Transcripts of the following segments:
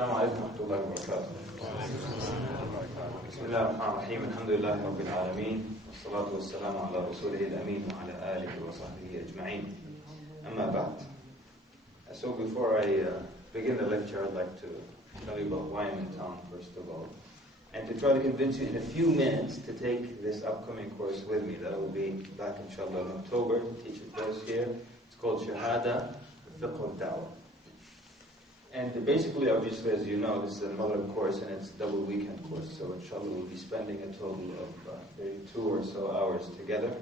السلام عليكم ورحمة الله وبركاته. بسم الله الرحمن الرحيم. الحمد لله رب العالمين والصلاة والسلام على رسوله الأمين وعلى آله وصحبه أجمعين. أما بعد. So before I begin the lecture, I'd like to tell you about why I'm in town first of all, and to try to convince you in a few minutes to take this upcoming course with me. That will be back inshallah in October to teach a course here. It's called Shahada, Fiqh of Dawah. And basically, obviously, as you know, this is a Maghrib course and it's a double weekend course. So inshallah, we'll be spending a total of 32 or so hours together.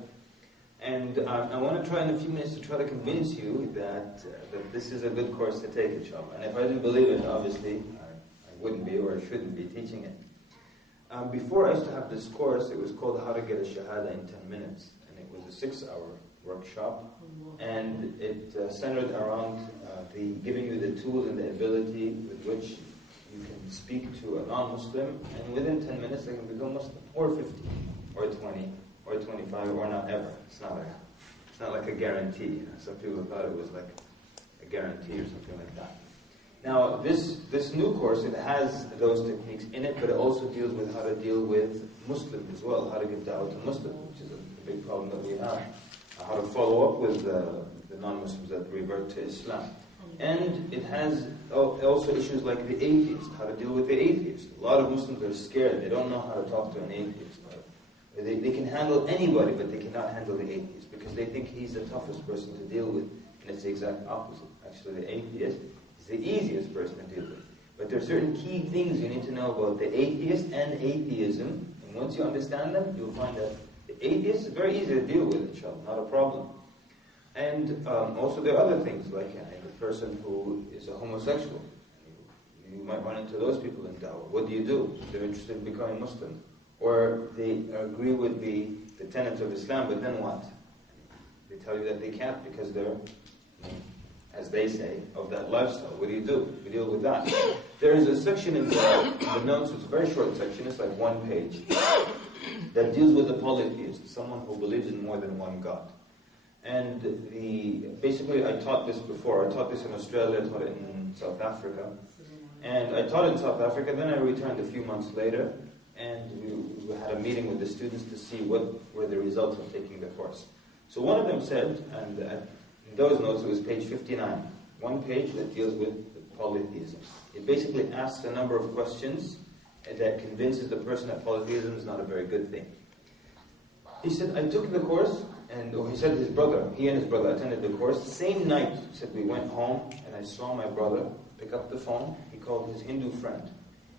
And I want to try in a few minutes to try to convince you that this is a good course to take, inshallah. And if I didn't believe it, obviously, I wouldn't be or I shouldn't be teaching it. Before I used to have this course, it was called How to Get a Shahada in 10 Minutes. And it was a 6-hour workshop. And it centered around giving you the tools and the ability with which you can speak to a non-Muslim, and within 10 minutes they can become Muslim, or 50, or 20, or 25, or not ever. It's not like a guarantee. Some people thought it was like a guarantee or something like that. Now, this new course, it has those techniques in it, but it also deals with how to deal with Muslims as well, how to give da'wah to Muslims, which is a big problem that we have, how to follow up with the non-Muslims that revert to Islam. And it has also issues like the atheist, how to deal with the atheist. A lot of Muslims are scared. They don't know how to talk to an atheist. They can handle anybody, but they cannot handle the atheist because they think he's the toughest person to deal with. And it's the exact opposite. Actually, the atheist is the easiest person to deal with. But there are certain key things you need to know about the atheist and atheism. And once you understand them, you'll find that the atheist is very easy to deal with, inshallah, not a problem. And also there are other things, like a person who is a homosexual. You might run into those people in da'wah. What do? They're interested in becoming Muslim. Or they agree with the tenets of Islam, but then what? They tell you that they can't because they're, as they say, of that lifestyle. What do? You deal with that. There is a section in the notes, it's a very short section, it's like one page, that deals with the polytheist, someone who believes in more than one God. And basically I taught this before. I taught this in Australia, I taught it in South Africa. And I taught it in South Africa, then I returned a few months later, and we had a meeting with the students to see what were the results of taking the course. So one of them said, and in those notes it was page 59, one page that deals with polytheism. It basically asks a number of questions that convinces the person that polytheism is not a very good thing. He said, I took the course, and he said he and his brother attended the course. The same night, he said, we went home, and I saw my brother pick up the phone. He called his Hindu friend,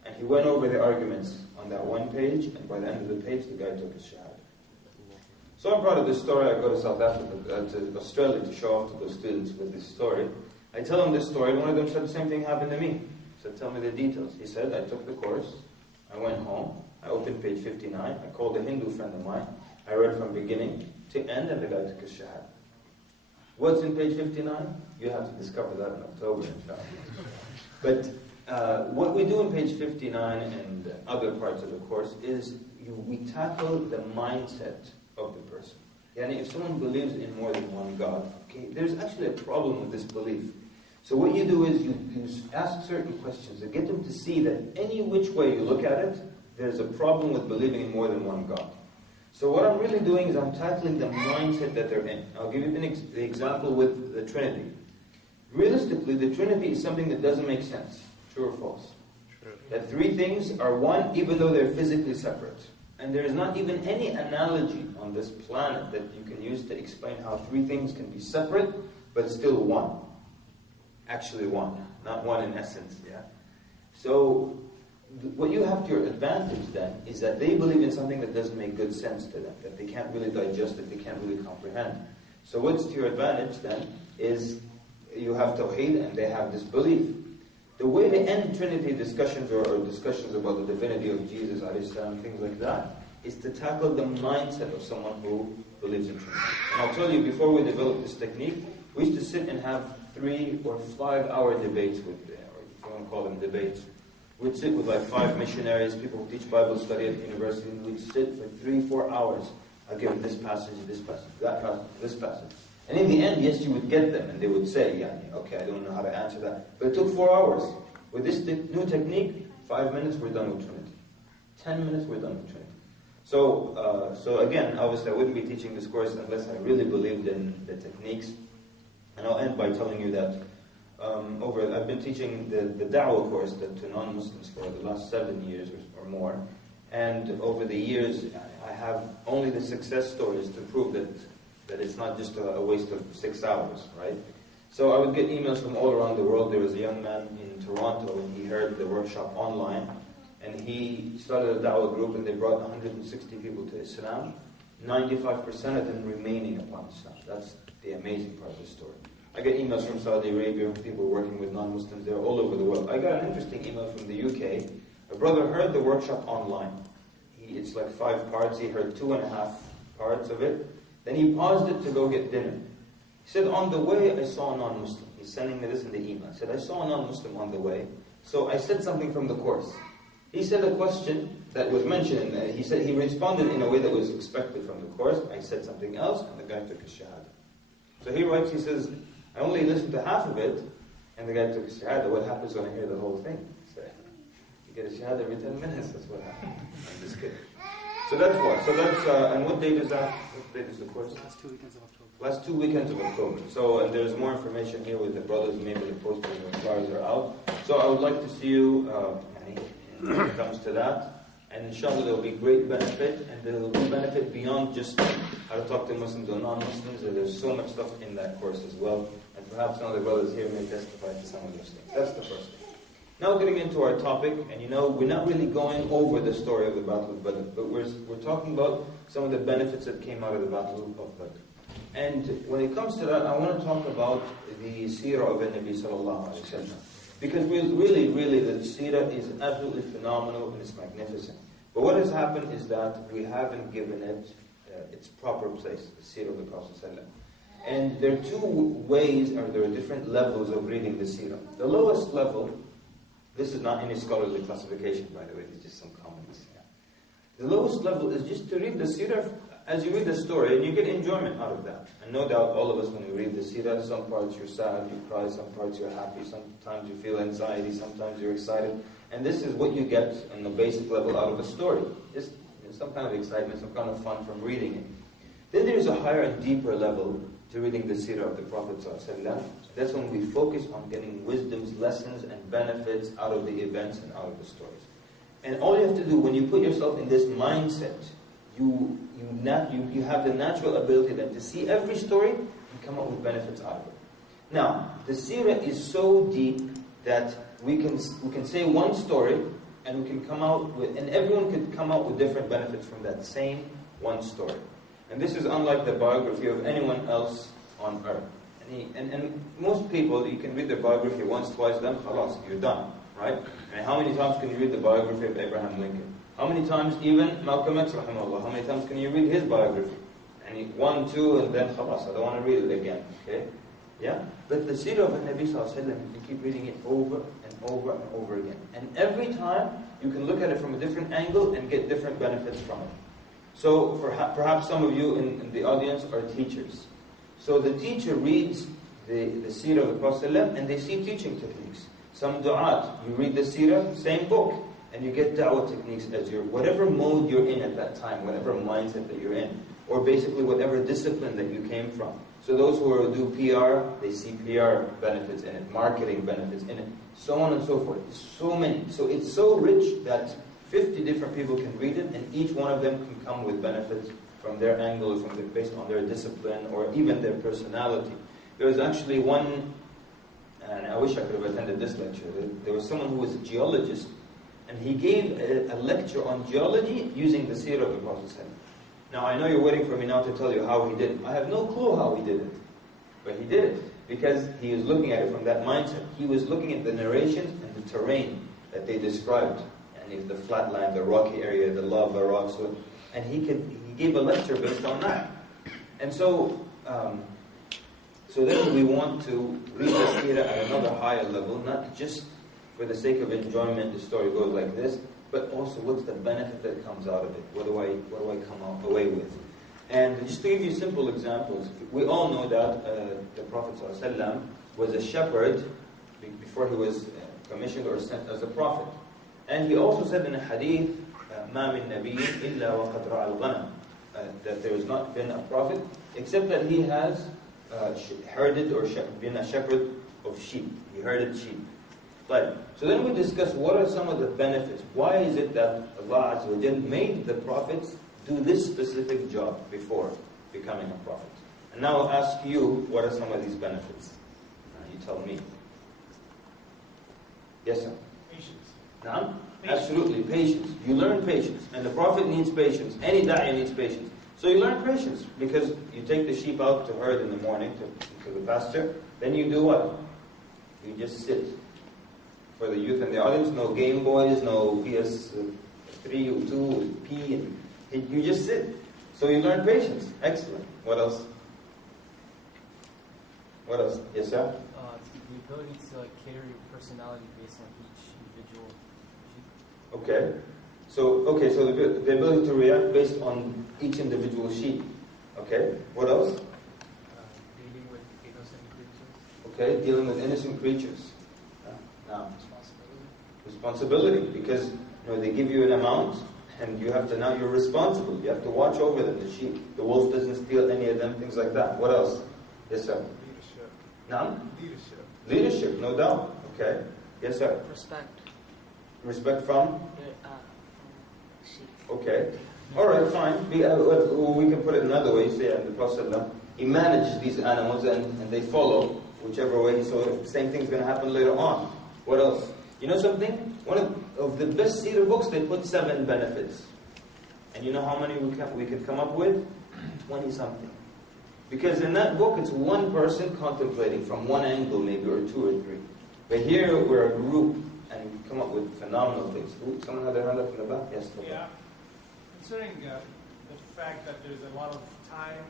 and he went over the arguments on that one page, and by the end of the page, the guy took his shahada. So I'm proud of this story. I go to South Africa, to Australia to show off to those students with this story. I tell them this story, and one of them said the same thing happened to me. He said, tell me the details. He said, I took the course, I went home, I opened page 59, I called a Hindu friend of mine, I read from beginning to end, and the guy took his shahada. What's in page 59? You have to discover that in October, inshallah. But what we do in page 59 and other parts of the course is we tackle the mindset of the person. Yani if someone believes in more than one God, okay, there's actually a problem with this belief. So what you do is you ask certain questions that get them to see that any which way you look at it, there's a problem with believing in more than one God. So what I'm really doing is I'm tackling the mindset that they're in. I'll give you the example with the Trinity. Realistically, the Trinity is something that doesn't make sense. True or false? True. That three things are one even though they're physically separate. And there is not even any analogy on this planet that you can use to explain how three things can be separate but still one. Actually one. Not one in essence, yeah? So what you have to your advantage then is that they believe in something that doesn't make good sense to them, that they can't really digest it, they can't really comprehend. So what's to your advantage then is you have Tawheed and they have this belief. The way to end Trinity discussions or discussions about the divinity of Jesus, things like that, is to tackle the mindset of someone who believes in Trinity. And I'll tell you, before we developed this technique, we used to sit and have 3 or 5 hour debates with, or if you want to call them debates, we'd sit with like 5 missionaries, people who teach Bible study at the university, and we'd sit for 3-4 hours. I'll give them this passage, that passage, this passage. And in the end, yes, you would get them, and they would say, yeah, okay, I don't know how to answer that. But it took 4 hours. With this new technique, 5 minutes, we're done with Trinity. 10 minutes, we're done with Trinity. So again, obviously I wouldn't be teaching this course unless I really believed in the techniques. And I'll end by telling you that I've been teaching the Da'wah course to non-Muslims for the last 7 years or more. And over the years, I have only the success stories to prove that it's not just a waste of 6 hours, right? So I would get emails from all around the world. There was a young man in Toronto, and he heard the workshop online. And he started a Da'wah group, and they brought 160 people to Islam. 95% of them remaining upon Islam. That's the amazing part of the story. I get emails from Saudi Arabia, people working with non-Muslims. They're all over the world. I got an interesting email from the UK. A brother heard the workshop online. It's like 5 parts. He heard 2.5 parts of it. Then he paused it to go get dinner. He said, on the way, I saw a non-Muslim. He's sending me this in the email. He said, I saw a non-Muslim on the way. So I said something from the course. He said a question that was mentioned in there. He said he responded in a way that was expected from the course. I said something else, and the guy took his shahada. So he writes, he says, I only listened to half of it, and the guy took his shahada. What happens when I hear the whole thing? So you get a shahada every 10 minutes. That's what happens. I'm just kidding. So that's what. So that's and what date is that? What date is the course? Last 2 weekends of October. Last 2 weekends of October. So and there's more information here with the brothers. Maybe the posters and flyers are out. So I would like to see you when it comes to that. And inshallah there will be great benefit, and there will be benefit beyond just how to talk to Muslims or non-Muslims. There's so much stuff in that course as well. And perhaps some of the brothers here may testify to some of those things. That's the first thing. Now getting into our topic, and we're not really going over the story of the Battle of Badr, but we're talking about some of the benefits that came out of the Battle of Badr. And when it comes to that, I want to talk about the Seerah of the Nabi sallallahu alaihi wasallam. Because really, the Seerah is absolutely phenomenal and it's magnificent. But what has happened is that we haven't given it its proper place, the Seerah of the Prophet sallallahu alaihi wasallam. And there are 2 ways, or there are different levels of reading the Seerah. The lowest level, this is not any scholarly classification, by the way, it's just some comments. Yeah. The lowest level is just to read the Seerah as you read the story, and you get enjoyment out of that. And no doubt all of us, when we read the Seerah, some parts you're sad, you cry, some parts you're happy, sometimes you feel anxiety, sometimes you're excited. And this is what you get on the basic level out of a story. Just some kind of excitement, some kind of fun from reading it. Then there's a higher and deeper level to reading the Seerah of the Prophet ﷺ. That's when we focus on getting wisdoms, lessons, and benefits out of the events and out of the stories. And all you have to do, when you put yourself in this mindset, you have the natural ability then to see every story and come up with benefits out of it. Now, the Seerah is so deep that we can say one story and we can come out with, and everyone could come out with different benefits from that same one story. And this is unlike the biography of anyone else on earth. And most people, you can read their biography once, twice, then khalas, you're done, right? And how many times can you read the biography of Abraham Lincoln? How many times even Malcolm X, rahimahullah, how many times can you read his biography? And 1, 2, and then khalas, I don't want to read it again, okay? Yeah? But the Seerah of the Nabi sallallahu alaihi wasallam, you keep reading it over and over and over again. And every time, you can look at it from a different angle and get different benefits from it. So perhaps some of you in the audience are teachers. So the teacher reads the Seerah of the Prophet ﷺ, and they see teaching techniques. Some du'at, you read the Seerah, same book, and you get da'wah techniques as whatever mode you're in at that time, whatever mindset that you're in, or basically whatever discipline that you came from. So those who do PR, they see PR benefits in it, marketing benefits in it, so on and so forth. So many. So it's so rich that 50 different people can read it, and each one of them can come with benefits from their angle, based on their discipline, or even their personality. There was actually one, and I wish I could have attended this lecture. There was someone who was a geologist, and he gave a lecture on geology using the Seerah of the Prophet. Now, I know you're waiting for me now to tell you how he did it. I have no clue how he did it. But he did it because he was looking at it from that mindset. He was looking at the narrations and the terrain that they described. And the flat land, the rocky area, the lava rocks. And he gave a lecture based on that. And so then we want to read the Seerah at another higher level, not just for the sake of enjoyment, the story goes like this, but also what's the benefit that comes out of it? What do I come away with? And just to give you simple examples, we all know that the Prophet ﷺ was a shepherd before he was commissioned or sent as a prophet. And he also said in a hadith, مَا مِن نَبِيٍّ إِلَّا وَقَدْ رَعَ الْغَنَمِ, that there has not been a prophet except that he has herded or been a shepherd of sheep. He herded sheep. Right. So then we discuss what are some of the benefits. Why is it that Allah Azza wa Jal made the prophets do this specific job before becoming a prophet? And now I'll ask you, what are some of these benefits? You tell me. Yes, sir? Patience. Now? Absolutely, patience. You learn patience. And the prophet needs patience. Any da'iyah needs patience. So you learn patience because you take the sheep out to herd in the morning to the pasture. Then you do what? You just sit. For the youth in the audience, no Game Boys, no PS3 or 2 or P. And you just sit. So you learn patience. Excellent. What else? What else? Yes, sir? The ability to cater your personality based on each individual sheep. Okay. So the ability to react based on each individual sheep. Okay. What else? Dealing with innocent creatures. Okay. Dealing with innocent creatures. Now. Responsibility. Because they give you an amount and you have to, now you're responsible. You have to watch over them, the sheep. The wolf doesn't steal any of them, things like that. What else? Yes, sir? Leadership. Now? Leadership, no doubt. Okay. Yes, sir? Respect. Respect from? Sheep. Okay. All right, fine. We can put it another way. Say, the Prophet, he manages these animals and they follow whichever way. So same thing's going to happen later on. What else? You know something? One of the best Seerah books, they put 7 benefits. And you know how many we could come up with? 20-something. Because in that book, it's one person contemplating from one angle, maybe, or 2 or 3. But here, we're a group, and we come up with phenomenal things. Ooh, someone had their hand up in the back? Yes. Yeah. Considering the fact that there's a lot of time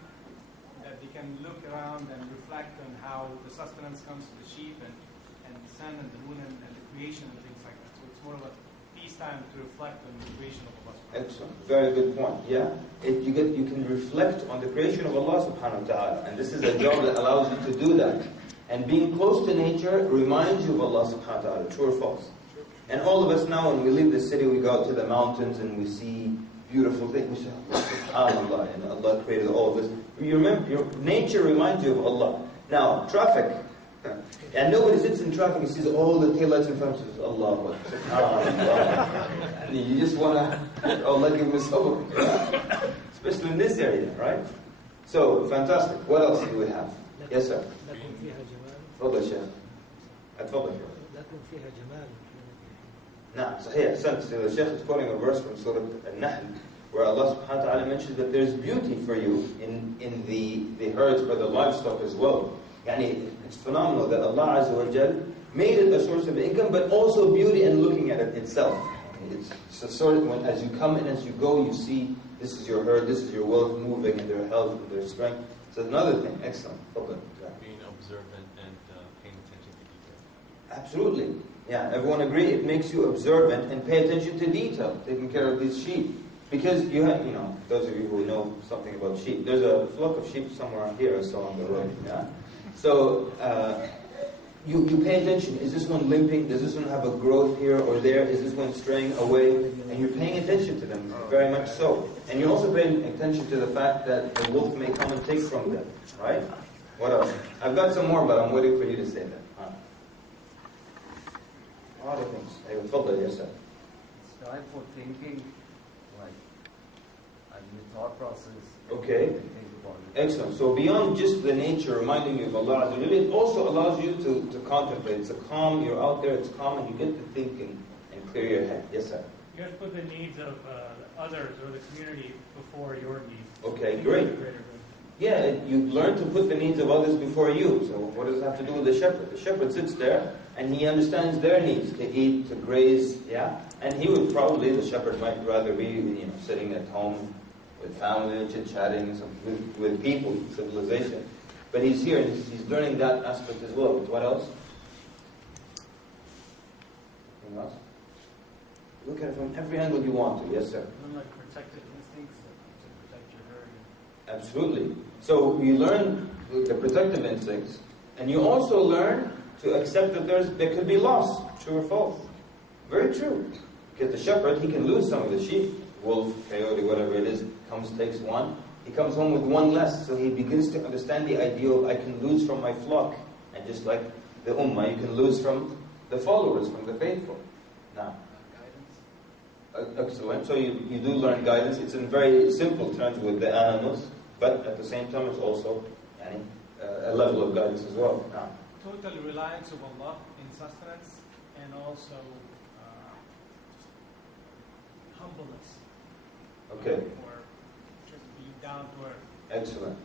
that they can look around and reflect on how the sustenance comes to the sheep and the sun and the moon and the creation and things like that. So it's more of a peacetime to reflect on the creation of Allah. Excellent. Very good point. Yeah. You can reflect on the creation of Allah subhanahu wa ta'ala. And this is a job that allows you to do that. And being close to nature reminds you of Allah subhanahu wa ta'ala. True or false? And all of us now, when we leave the city, we go out to the mountains and we see beautiful things. We say, SubhanAllah, and Allah created all of this. You remember, your nature reminds you of Allah. Now, traffic. And nobody sits in traffic and sees all the taillights in front of them. Allah, SubhanAllah. And you just want to, Allah give him a sabr. Especially in this area, right? So, fantastic. What else do we have? Yes, sir. تفضل شيخ. تفضل. لكن فيها جمال. نعم صحيح. The Sheikh is quoting a verse from Surah Al-Nahl where Allah subhanahu wa ta'ala mentions that there's beauty for you in the herds or the livestock as well. Yani, it's phenomenal that Allah Azza wa Jal made it a source of income, but also beauty in looking at it itself. It's a sort of, when as you come and as you go, you see this is your herd, this is your wealth moving, and their health and their strength. So another thing, excellent. Being observant and paying attention to detail. Absolutely. Yeah, everyone agree? It makes you observant and pay attention to detail, taking care of these sheep. Because you have, those of you who know something about sheep, there's a flock of sheep somewhere here, so on the road. Yeah. So you pay attention. Is this one limping? Does this one have a growth here or there? Is this one straying away? And you're paying attention to them, very much so. And you're also paying attention to the fact that the wolf may come and take from them, right? What else? I've got some more, but I'm waiting for you to say that. A lot of things. تفضل يا سيد. It's time for thinking, like, and the thought process. Okay. Think about it. Excellent. So beyond just the nature reminding you of Allah Azza wa Jalla, it also allows you to contemplate. It's a calm, you're out there, it's calm, and you get to thinking and clear your head. Yes, sir? You have to put the needs of others or the community before your needs. Okay, great. Yeah, you learn to put the needs of others before you. So what does it have to do with the shepherd? The shepherd sits there and he understands their needs to eat, to graze, yeah? And he would probably, the shepherd might rather be, sitting at home with family, chit-chatting, with people, civilization. But he's here and he's learning that aspect as well. What else? Anything else? Look at it from every angle you want to. Yes, sir? Like protective instincts to protect your herd. Absolutely. So you learn the protective instincts, and you also learn to accept that there could be loss, true or false. Very true. Because the shepherd, he can lose some of the sheep. Wolf, coyote, whatever it is, comes, takes one. He comes home with one less, so he begins to understand the idea of I can lose from my flock. And just like the ummah, you can lose from the followers, from the faithful. Now, excellent. So you do learn guidance. It's in very simple terms with the animals, but at the same time it's also a level of guidance as well. Now, total reliance of Allah in sustenance and also humbleness. okay. Or just being down to earth. Excellent.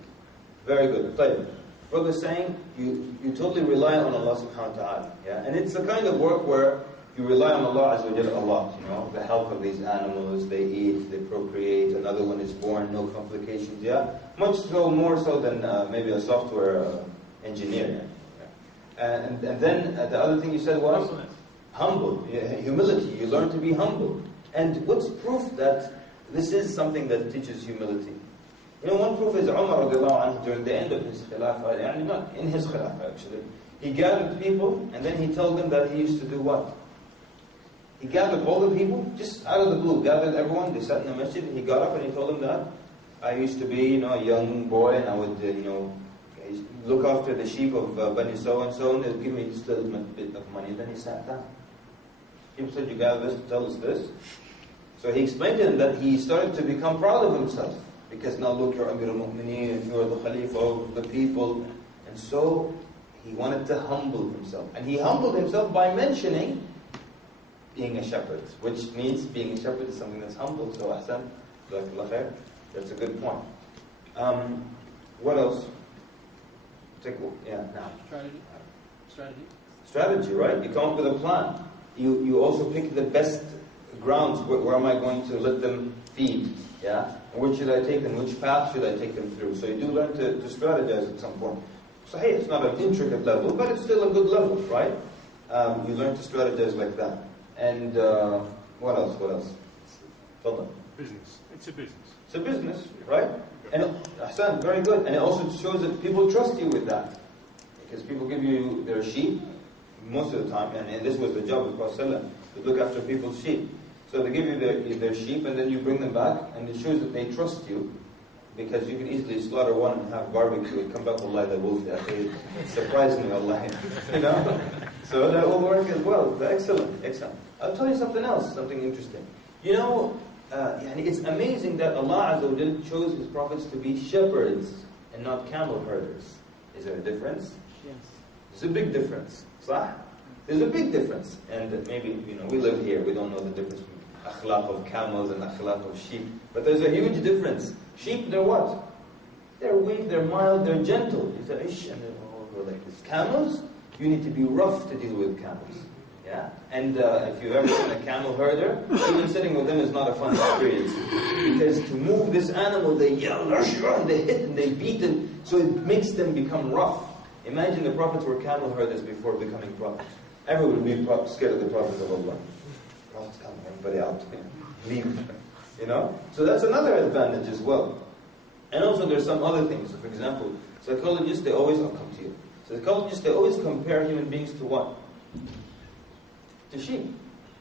Very good. Play. Brother saying you totally rely on Allah subhanahu wa ta'ala. Yeah? And it's the kind of work where you rely on Allah Azza wa Jalla a lot, the help of these animals, they eat, they procreate, another one is born, no complications, yeah? Much so, more so than maybe a software engineer. Yeah? And then the other thing you said was? Humble, humility. You learn to be humble. And what's proof that this is something that teaches humility? One proof is Umar radiallahu anhu during the end of his khilafah, not in his khilafah actually. He gathered people and then he told them that he used to do what? He gathered all the people, just out of the blue, gathered everyone, they sat in the masjid, he got up and he told them that I used to be, a young boy and I would, look after the sheep of Bani so-and-so and they'd give me this little bit of money. Then he sat down. People said, you gather this, tell us this. So he explained to them that he started to become proud of himself. Because now look, you're Amir al-Mu'mineen, you're the Khalifa of the people. And so he wanted to humble himself. And he humbled himself by mentioning being a shepherd, which means being a shepherd is something that's humble. So ahsan, jazakallah khair. That's a good point. What else? Now. Strategy, right? You come up with a plan. You also pick the best grounds. Where am I going to let them feed? Yeah? And where should I take them? Which path should I take them through? So you do learn to strategize at some point. So hey, it's not an intricate level, but it's still a good level, right? You learn to strategize like that. And what else? Fadal. Business. It's a business. It's a business, right? And ahsan, very good. And it also shows that people trust you with that. Because people give you their sheep most of the time, and this was the job of Prophet ﷺ, to look after people's sheep. So they give you their sheep and then you bring them back, and it shows that they trust you. Because you can easily slaughter one and have barbecue and come back, Allah, the wolf, surprise me, Allah. So that will work as well. Excellent. I'll tell you something else, something interesting. It's amazing that Allah Azza wa Jalla chose His prophets to be shepherds and not camel herders. Is there a difference? Yes. There's a big difference. Sah? There's a big difference. And maybe, we live here, we don't know the difference between akhlaq of camels and akhlaq of sheep. But there's a huge difference. Sheep, they're what? They're weak, they're mild, they're gentle. You say, ish, and they're all go like this. Camels, you need to be rough to deal with camels. Yeah? And if you've ever seen a camel herder, even sitting with them is not a fun experience. Because to move this animal, they yell, and they hit and they beat, and so it makes them become rough. Imagine the prophets were camel herders before becoming prophets. Everyone would be scared of the prophets of Allah. Prophets come, everybody out. Leave. So that's another advantage as well. And also there's some other things. So for example, psychologists, I'll come to you. Psychologists, they always compare human beings to what? To sheep.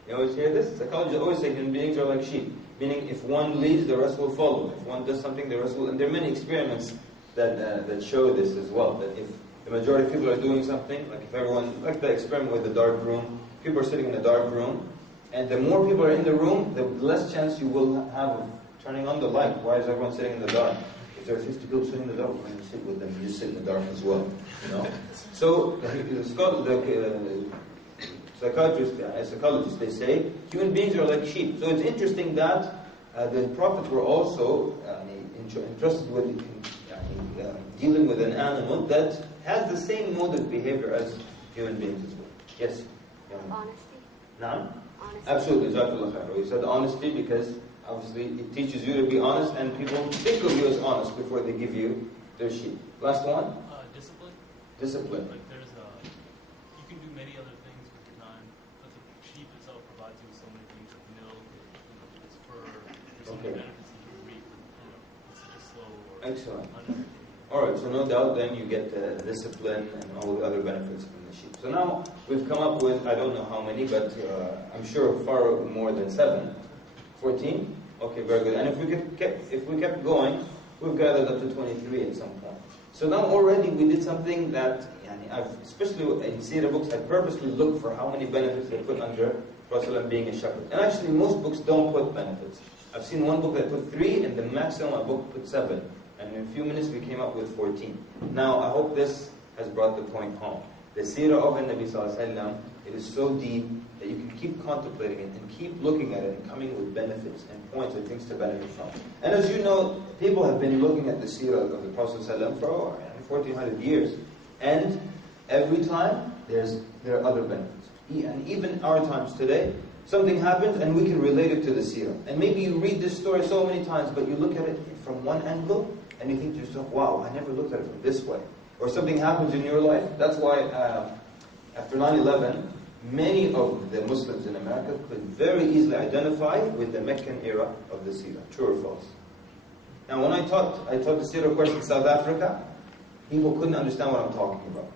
You always hear this? Psychologists always say human beings are like sheep. Meaning if one leads, the rest will follow. If one does something, the rest will. And there are many experiments that show this as well. That if the majority of people are doing something, like if everyone, like the experiment with the dark room, people are sitting in a dark room, and the more people are in the room, the less chance you will have of turning on the light. Why is everyone sitting in the dark? If there are 50 people sitting in the dark, why don't you sit with them? You sit in the dark as well. So the psychologists, they say human beings are like sheep. So it's interesting that the prophets were also entrusted with dealing with an animal that has the same mode of behavior as human beings as well. Yes? Honesty. No? Honesty. Absolutely. Jazakallah khair. We said honesty because obviously it teaches you to be honest, and people think of you as honest before they give you their sheep. Last one? Discipline. Discipline. Like you can do many other things with your time, but the sheep itself provides you with so many things like milk, its fur, there's so many benefits that you can reap. It's just slow or Excellent. Alright, so no doubt then you get the discipline and all the other benefits from the sheep. So now we've come up with, I don't know how many, but I'm sure far more than 7. 14? Okay, very good. And if we kept going, we've gathered up to 23 at some point. So now already we did something that, especially in Seerah books, I purposely look for how many benefits they put under Prophet being a shepherd. And actually most books don't put benefits. I've seen one book that put 3, and the maximum a book put 7. And in a few minutes we came up with 14. Now I hope this has brought the point home. The Seerah of the Nabi Sallallahu Alaihi Wasallam, it is so deep that you can keep contemplating it and keep looking at it and coming with benefits and points and things to benefit from. And as you know, people have been looking at the Seerah of the Prophet ﷺ for 1400 years. And every time there are other benefits. And even our times today, something happens and we can relate it to the Seerah. And maybe you read this story so many times, but you look at it from one angle and you think to yourself, wow, I never looked at it from this way. Or something happens in your life. That's why after 9/11, many of the Muslims in America could very easily identify with the Meccan era of the Seerah. True or false? Now when I taught the Seerah course in South Africa, people couldn't understand what I'm talking about.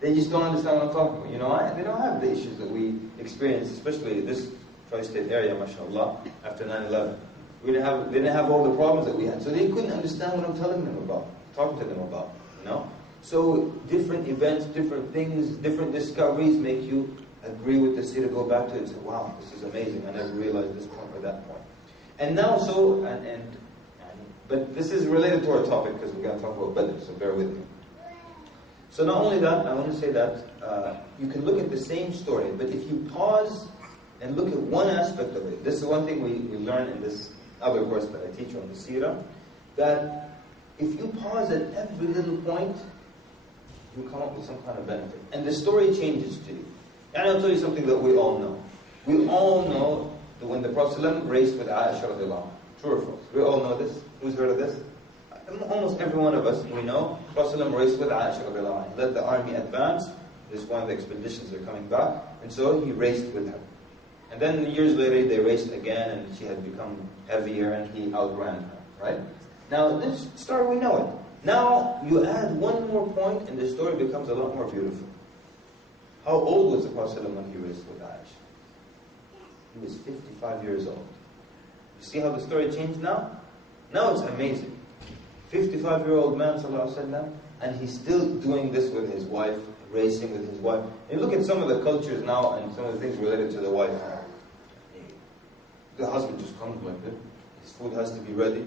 They just don't understand what I'm talking about. You know, they don't have the issues that we experienced, especially this tri-state area, mashallah, after 9/11. They didn't have all the problems that we had. So they couldn't understand what I'm telling them about, talking to them about, you know? So different events, different things, different discoveries make you agree with the Seerah, go back to it and say, wow, this is amazing. I never realized this point or that point. And now, but this is related to our topic because we're going to talk about Badr, so bear with me. So not only that, I want to say that you can look at the same story, but if you pause and look at one aspect of it, this is one thing we learn in this other course that I teach on the Seerah, that if you pause at every little point, you come up with some kind of benefit. And the story changes to you. And I'll tell you something that we all know. We all know that when the Prophet ﷺ raced with Aisha radiallahu anha. True or false? We all know this. Who's heard of this? Almost every one of us, we know. Prophet ﷺ raced with Aisha radiallahu anha. Let the army advance. This is one of the expeditions they're coming back. And so he raced with her. And then years later they raced again and she had become heavier and he outran her. Right? Now this story we know it. Now you add one more point and the story becomes a lot more beautiful. How old was the Prophet when he raced with Aisha? He was 55 years old. You see how the story changed now? Now it's amazing. 55-year-old man, sallallahu alaihi wasallam, and he's still doing this with his wife, racing with his wife. And you look at some of the cultures now and some of the things related to the wife. The husband just comes like this. His food has to be ready.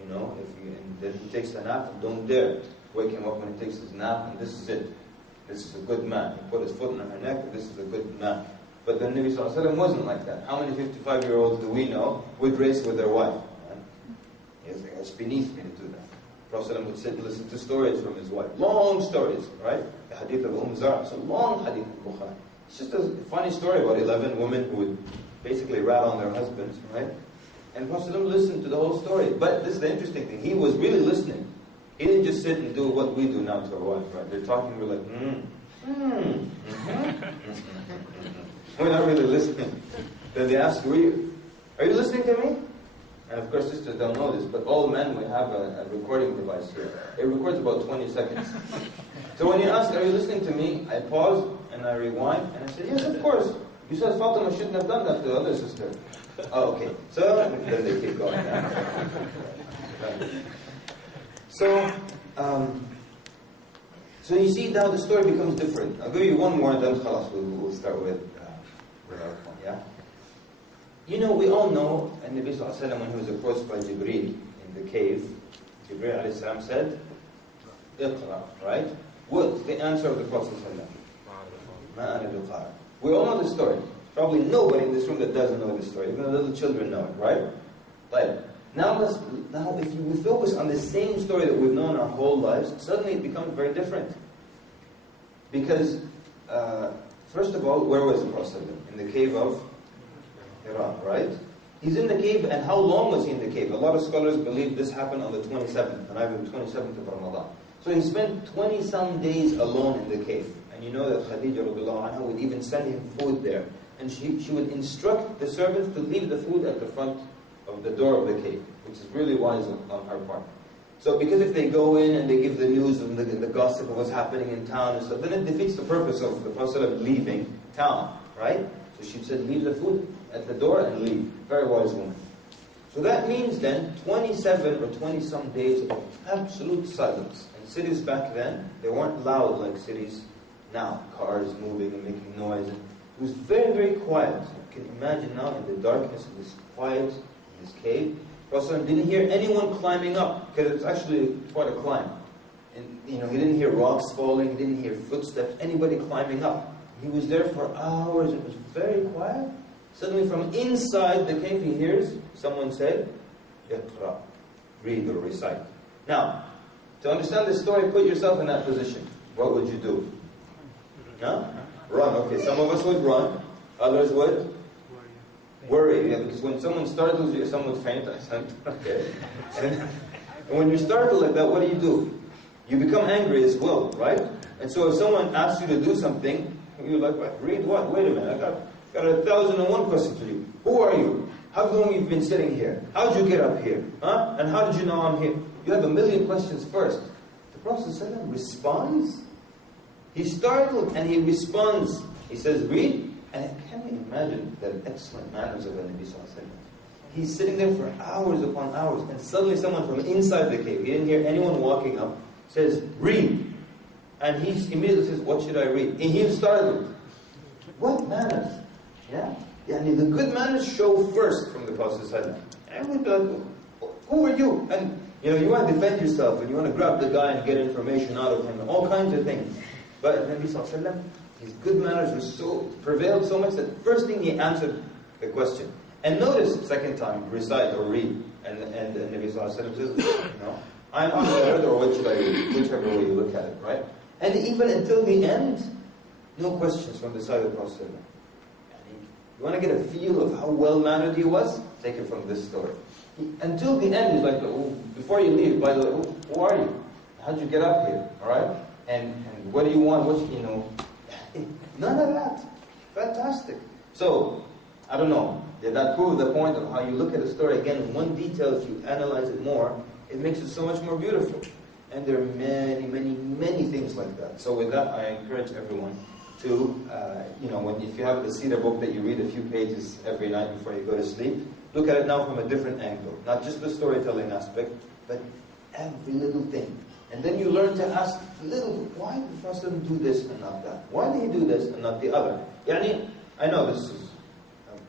You know, and then he takes a nap, and don't dare wake him up when he takes his nap, and this is it. This is a good man. He put his foot on her neck, and this is a good man. But the Nabi Sallallahu Alaihi Wasallam wasn't like that. How many 55-year-olds do we know would race with their wife? It's beneath me to do that. Prophet would sit and listen to stories from his wife. Long stories, right? The hadith of Zara. It's a long hadith of Bukhari. It's just a funny story about 11 women who would basically rat on their husbands, right? And Prophet listened to the whole story. But this is the interesting thing. He was really listening. He didn't just sit and do what we do now to our wives, right? They're talking, we're like, We're not really listening. Then they ask, are you listening to me? And of course, sisters don't know this, but all men, we have a recording device here. It records about 20 seconds. So when you ask, are you listening to me? I pause and I rewind and I say, yes, of course. You said Fatima shouldn't have done that to the other sister. Oh, okay. So then they keep going. So you see now the story becomes different. I'll give you one more, then khalas, we'll start with our point. Yeah. You know, we all know, and Nabi Sallallahu Alaihi Wasallam, when he was approached by Jibreel in the cave, Jibreel Alayhi Salam said, "Iqra," right? What's the answer of the Prophet ﷺ? We all know the story. Probably nobody in this room that doesn't know the story. Even the little children know it, right? But now if we focus on the same story that we've known our whole lives, suddenly it becomes very different. Because, first of all, where was the Prophet? In the cave of Hira, right? He's in the cave, and how long was he in the cave? A lot of scholars believe this happened on the 27th, and I believe 27th of Ramadan. So he spent 20-some days alone in the cave. And you know that Khadija radiallahu anha would even send him food there. And she would instruct the servants to leave the food at the front of the door of the cave, which is really wise on her part. So because if they go in and they give the news and the gossip of what's happening in town and stuff, then it defeats the purpose of the Prophet leaving town, right? So she said, leave the food at the door and leave. Very wise woman. So that means then 27 or 20-some days of absolute silence. And cities back then, they weren't loud like cities now. Cars moving and making noise. And it was very, very quiet. You can imagine now in the darkness, in this quiet, in this cave, Prophet didn't hear anyone climbing up, because it's actually quite a climb. And he didn't hear rocks falling, he didn't hear footsteps, anybody climbing up. He was there for hours, it was very quiet. Suddenly from inside the cave he hears someone say, Iqra, read or recite. Now, to understand this story, put yourself in that position. What would you do? Huh? Run, okay, some of us would run, others would worry, yeah, because when someone startles you, someone would faint, okay. And when you're startled like that, what do? You become angry as well, right? And so if someone asks you to do something, you're like, what? Read what? Wait a minute, I got 1,001 questions for you. Who are you? How long you've been sitting here? How did you get up here? Huh? And how did you know I'm here? You have 1,000,000 questions first. The Prophet ﷺ responds. He's startled and he responds. He says, read. And can you imagine the excellent manners of the Nabi Sallallahu Alaihi Wasallam? He's sitting there for hours upon hours, and suddenly someone from inside the cave, he didn't hear anyone walking up, says, read. And he immediately says, what should I read? And he's startled. What manners? Yeah? The good manners show first from the Prophet Sallallahu Alaihi Wasallam. And we'd be like, who are you? And you want to defend yourself, and you want to grab the guy and get information out of him, and all kinds of things. But Nabi Sallallahu Alaihi Wasallam, his good manners prevailed so much that first thing he answered the question. And notice, second time, recite or read. And the Nabi Sallallahu Alaihi Wasallam says, I'm on the earth, or what should I read? Whichever way you look at it, right? And even until the end, no questions from the side of the Prophet. You want to get a feel of how well-mannered he was? Take it from this story. Until the end, he's like, before you leave, by the way, who are you? How'd you get up here? All right? And what do you want? None of that. Fantastic. So, I don't know. Did that prove the point of how you look at a story? Again, in one detail, if you analyze it more, it makes it so much more beautiful. And there are many, many, many things like that. So with that, I encourage everyone to, if you have the Seerah book that you read a few pages every night before you go to sleep, look at it now from a different angle. Not just the storytelling aspect, but every little thing. And then you learn to ask why did the Prophet do this and not that? Why did he do this and not the other? I know this is,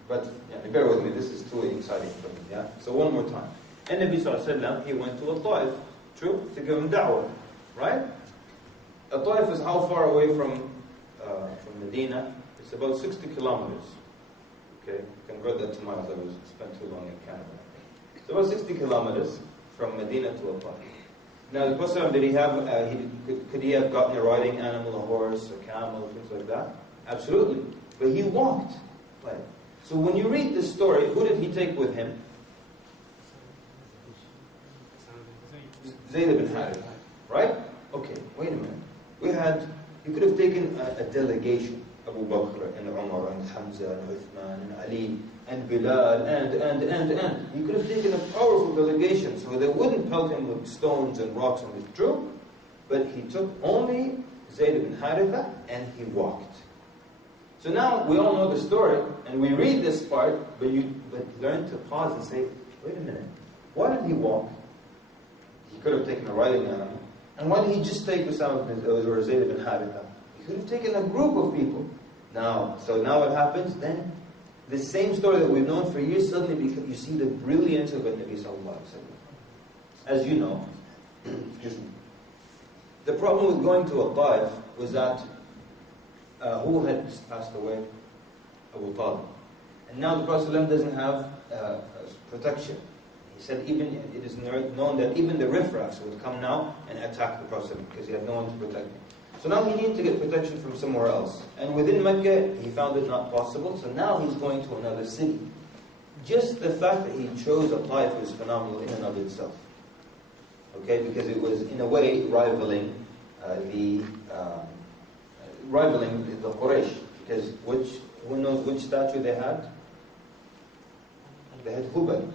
but bear with me, this is too exciting for me. Yeah. So one more time. And Nabi Sallallahu Alaihi Wasallam, he went to Al-Ta'if, true, to give him da'wah, right? Al-Ta'if is how far away from Medina? It's about 60 kilometers. Okay, convert that to miles. I spent too long in Canada. It's about 60 kilometers from Medina to Al-Ta'if. Now, the Prophet, did he have? Could he have gotten a riding animal, a horse, a camel, things like that? Absolutely. But he walked. Right. So when you read this story, who did he take with him? Zayd ibn Harith. Right? Okay. Wait a minute. You could have taken a delegation. Abu Bakr and Umar and Hamza and Uthman and Ali and Bilal and. You could have taken a powerful delegation so they wouldn't pelt him with stones and rocks on the troop, but he took only Zayd ibn Haritha and he walked. So now we all know the story and we read this part, but learn to pause and say, wait a minute, why did he walk? He could have taken a riding animal. And why did he just take Usama or Zayd ibn Haritha? He could have taken a group of people. So now what happens? Then the same story that we've known for years, suddenly you see the brilliance of it, Nabi Sallallahu Alaihi Wasallam. As you know, excuse me, the problem with going to Al-Ta'if was that who had passed away? Abu Talib. And now the Prophet ﷺ doesn't have protection. He said it is known that even the riffraffs would come now and attack the Prophet because he had no one to protect him. So now he needed to get protection from somewhere else. And within Mecca, he found it not possible, so now he's going to another city. Just the fact that he chose a Taif was phenomenal in and of itself. Okay, because it was in a way rivaling the Quraysh. Because who knows which statue they had? They had Hubal.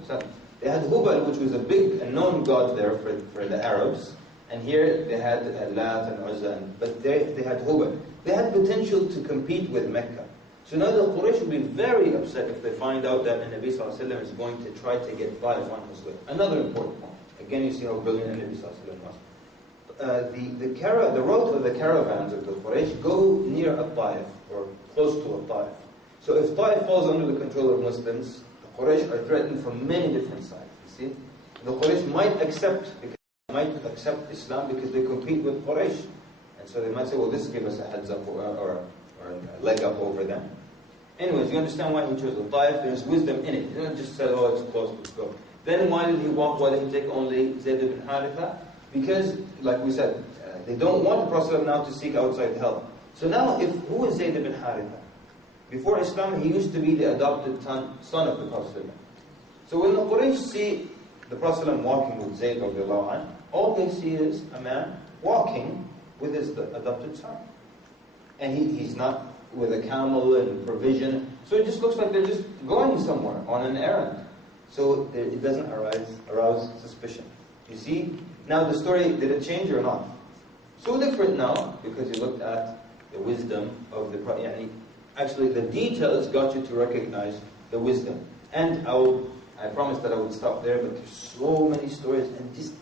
They had Hubal, which was a big and known god there for the Arabs. And here they had Lat and Uzza, but they had Hubal. They had potential to compete with Mecca. So now the Quraysh will be very upset if they find out that the Nabi Sallallahu Alaihi Wasallam is going to try to get Taif on his way. Another important point. Again, you see how brilliant the Nabi Sallallahu Alaihi Wasallam was. The route of the caravans of the Quraysh go near a Taif, or close to a Taif. So if Taif falls under the control of Muslims, the Quraysh are threatened from many different sides. You see, the Quraysh might accept Islam because they compete with Quraysh, and so they might say, well, this gives us a heads up or a leg up over them. Anyways, you understand why he chose the Taif. There's wisdom in it. He didn't just say, oh, it's close, let's go. Then why did he walk? Why did he take only Zayd ibn Haritha? Because, like we said, they don't want the Prophet now to seek outside help. So now, who is Zayd ibn Haritha? Before Islam, he used to be the adopted son of the Prophet. So when the Quraysh see the Prophet walking with Zayd, all they see is a man walking with his adopted son. And he's not with a camel and provision. So it just looks like they're just going somewhere on an errand. So it doesn't arouse suspicion. You see? Now the story, did it change or not? So different now, because you looked at the wisdom of the Prophet. Actually, the details got you to recognize the wisdom. And I promised that I would stop there, but there's so many stories and just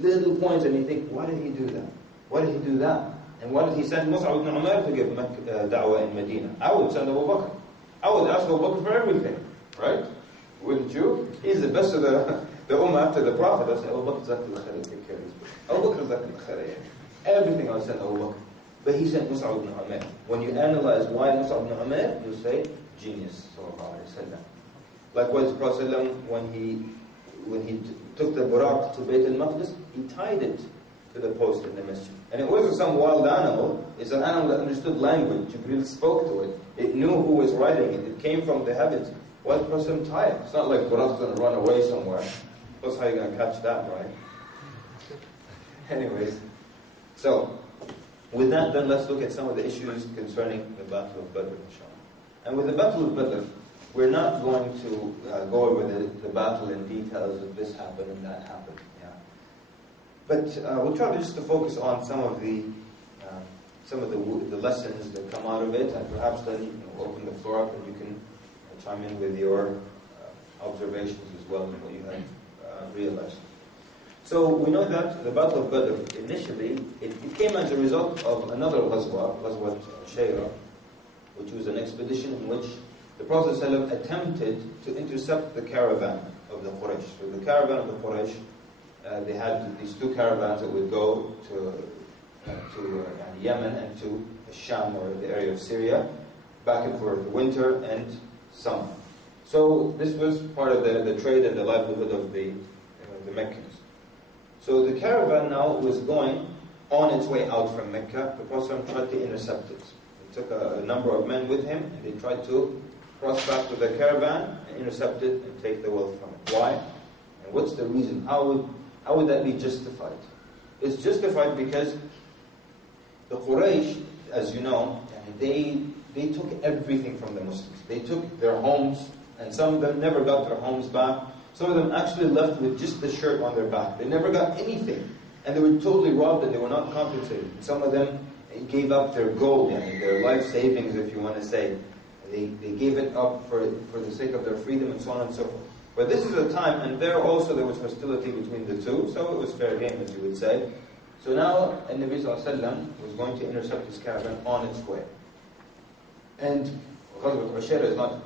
little points, and you think, why did he do that? Why did he do that? And why did he send Mus'ab ibn Umair to give da'wah in Medina? I would send Abu Bakr. I would ask Abu Bakr for everything, right? Wouldn't you? He's the best of the ummah after the Prophet. I say, Abu Bakr Zakul Khair, take care of this. Abu Bakr Zakul Khair. Everything I would send Abu Bakr. But he sent Mus'ab ibn Umair. When you analyze why Mus'ab ibn Umair, you say, genius, sallallahu alayhi wa sallam. Likewise, the Prophet when he took the Buraq to Bayt al-Maqdis, he tied it to the post in the masjid. And it wasn't some wild animal. It's an animal that understood language. Jibreel spoke to it. It knew who was riding it. It came from the heavens. Why did the Prophet tie it? It's not like Buraq's going to run away somewhere. That's how you're going to catch that, right? Anyways, so with that, then let's look at some of the issues concerning the Battle of Badr, inshallah. And with the Battle of Badr, we're not going to go over the battle in details of this happened and that happened. Yeah. But we'll try just to focus on some of the lessons that come out of it, and perhaps then we'll open the floor up and you can chime in with your observations as well and what you have realized. So we know that the Battle of Badr, initially, it came as a result of another Ghazwa Seerah, which was an expedition in which the Prophet ﷺ attempted to intercept the caravan of the Quraysh. So the caravan of the Quraysh, they had these two caravans that would go to Yemen and to Sham, or the area of Syria, back and forth, winter and summer. So this was part of the trade and the livelihood of the Meccans. So the caravan now was going on its way out from Mecca. The Prophet tried to intercept it. He took a number of men with him, and they tried to cross back with the caravan and intercept it and take the wealth from it. Why? And what's the reason? How would that be justified? It's justified because the Quraysh, as you know, they took everything from the Muslims. They took their homes, and some of them never got their homes back. Some of them actually left with just the shirt on their back. They never got anything. And they were totally robbed and they were not compensated. Some of them gave up their gold, their life savings, if you want to say. They gave it up for the sake of their freedom and so on and so forth. But this is a time, and there was hostility between the two, so it was fair game, as you would say. So now, Nabi Sallallahu Alaihi Wasallam was going to intercept his caravan on its way. And Ghazwat Ashura is not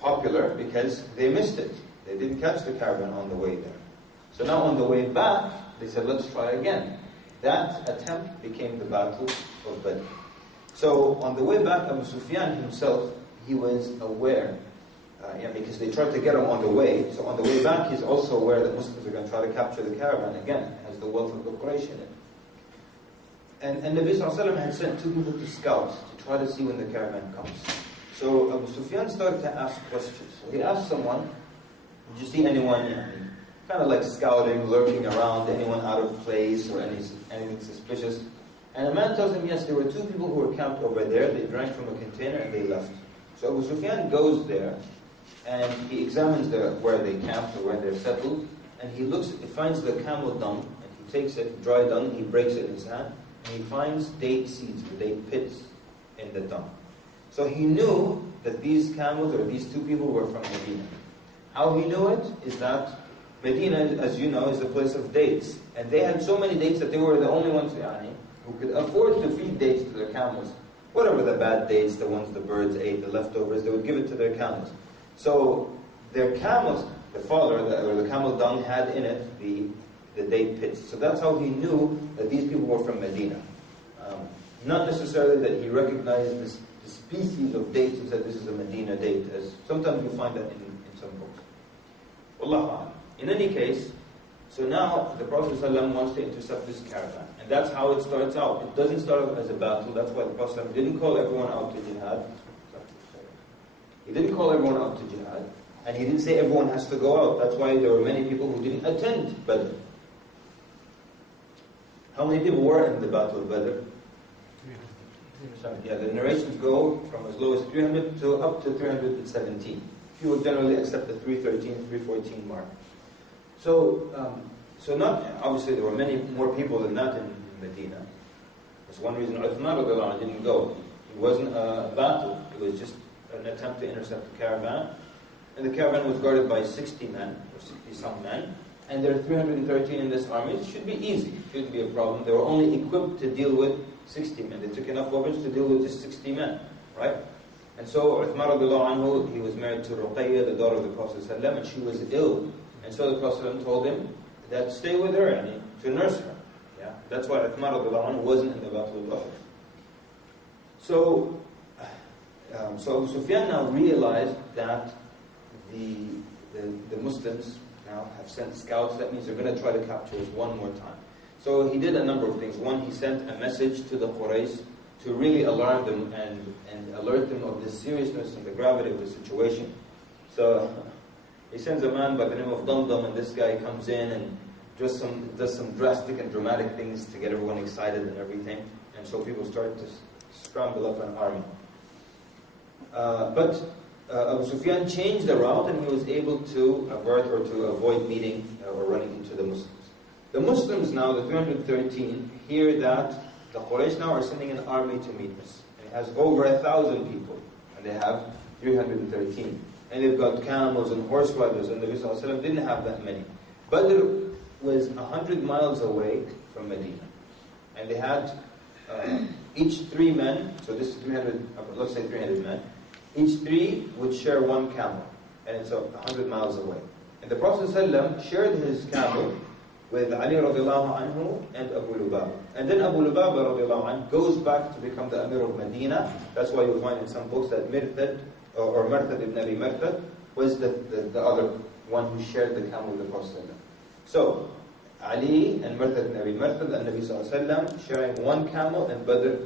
popular because they missed it. They didn't catch the caravan on the way there. So now on the way back, they said, let's try again. That attempt became the Battle of Badr. So on the way back, Abu Sufyan himself, he was aware, because they tried to get him on the way. So on the way back, he's also aware that Muslims are going to try to capture the caravan again. It has the wealth of the Quraysh in it. And Nabi Sallallahu Alaihi Wasallam had sent two people to scout to try to see when the caravan comes. So Abu Sufyan started to ask questions. So he asked someone, did you see anyone kind of like scouting, lurking around, anyone out of place or anything suspicious? And a man tells him, yes, there were two people who were camped over there. They drank from a container and they left. So Abu Sufyan goes there and he examines where they camped or where they're settled, and he finds the camel dung, and he takes it, dry dung, he breaks it in his hand, and he finds date seeds, the date pits in the dung. So he knew that these camels, or these two people, were from Medina. How he knew it is that Medina, as you know, is a place of dates. And they had so many dates that they were the only ones who could afford to feed dates to their camels. Whatever the bad dates, the ones the birds ate, the leftovers, they would give it to their camels. So their camels, the fodder, or the camel dung, had in it the date pits. So that's how he knew that these people were from Medina. Not necessarily that he recognized the species of dates and said this is a Medina date, as sometimes you find that in some books. Wallahu a'lam. In any case, so now the Prophet ﷺ wants to intercept this caravan. And that's how it starts out. It doesn't start out as a battle. That's why the Prophet ﷺ didn't call everyone out to jihad. He didn't call everyone out to jihad. And he didn't say everyone has to go out. That's why there were many people who didn't attend Badr. How many people were in the Battle of Badr? Yeah, the narrations go from as low as 300 to up to 317. People generally accept the 313, 314 mark. So not obviously there were many more people than that in Medina. That's one reason Uthman didn't go. It wasn't a battle. It was just an attempt to intercept the caravan. And the caravan was guarded by 60 men, or 60-some men. And there are 313 in this army. It should be easy. It shouldn't be a problem. They were only equipped to deal with 60 men. They took enough weapons to deal with just 60 men, right? And so Uthman radiallahu anhu, he was married to Ruqayya, the daughter of the Prophet ﷺ, and she was ill. And so the Prophet ﷺ told him that stay with her, to nurse her. Yeah, that's why Uthman radiallahu anhu wasn't in the Battle of Badr. So Abu Sufyan now realized that the Muslims now have sent scouts. That means they're going to try to capture us one more time. So he did a number of things. One, he sent a message to the Quraysh to really alarm them and alert them of the seriousness and the gravity of the situation. So he sends a man by the name of Damdam, and this guy comes in and does some drastic and dramatic things to get everyone excited and everything. And so people start to scramble up an army. But Abu Sufyan changed the route, and he was able to avert or to avoid meeting or running into the Muslims. The Muslims now, the 313, hear that the Quraysh now are sending an army to meet us. It has over 1,000 people, and they have 313. And they've got camels and horse riders, and the Nabi Sallallahu Alaihi Wasallam didn't have that many. Badr was 100 miles away from Medina. And they had each 3 men, so this is 300, let's say 300 men, each 3 would share 1 camel, and it's 100 miles away. And the Prophet ﷺ shared his camel with Ali radiallahu anhu and Abu Lubaba. And then Abu Lubaba radiallahu anhu goes back to become the Amir of Medina. That's why you'll find in some books that Mirthad, or Mirthad ibn Abi Mirthad, was the other one who shared the camel with the Prophet ﷺ. So, Ali and Mirthad ibn Abi Mirthad and Nabi Sallallahu Alaihi Wasallam sharing 1 camel, and Badr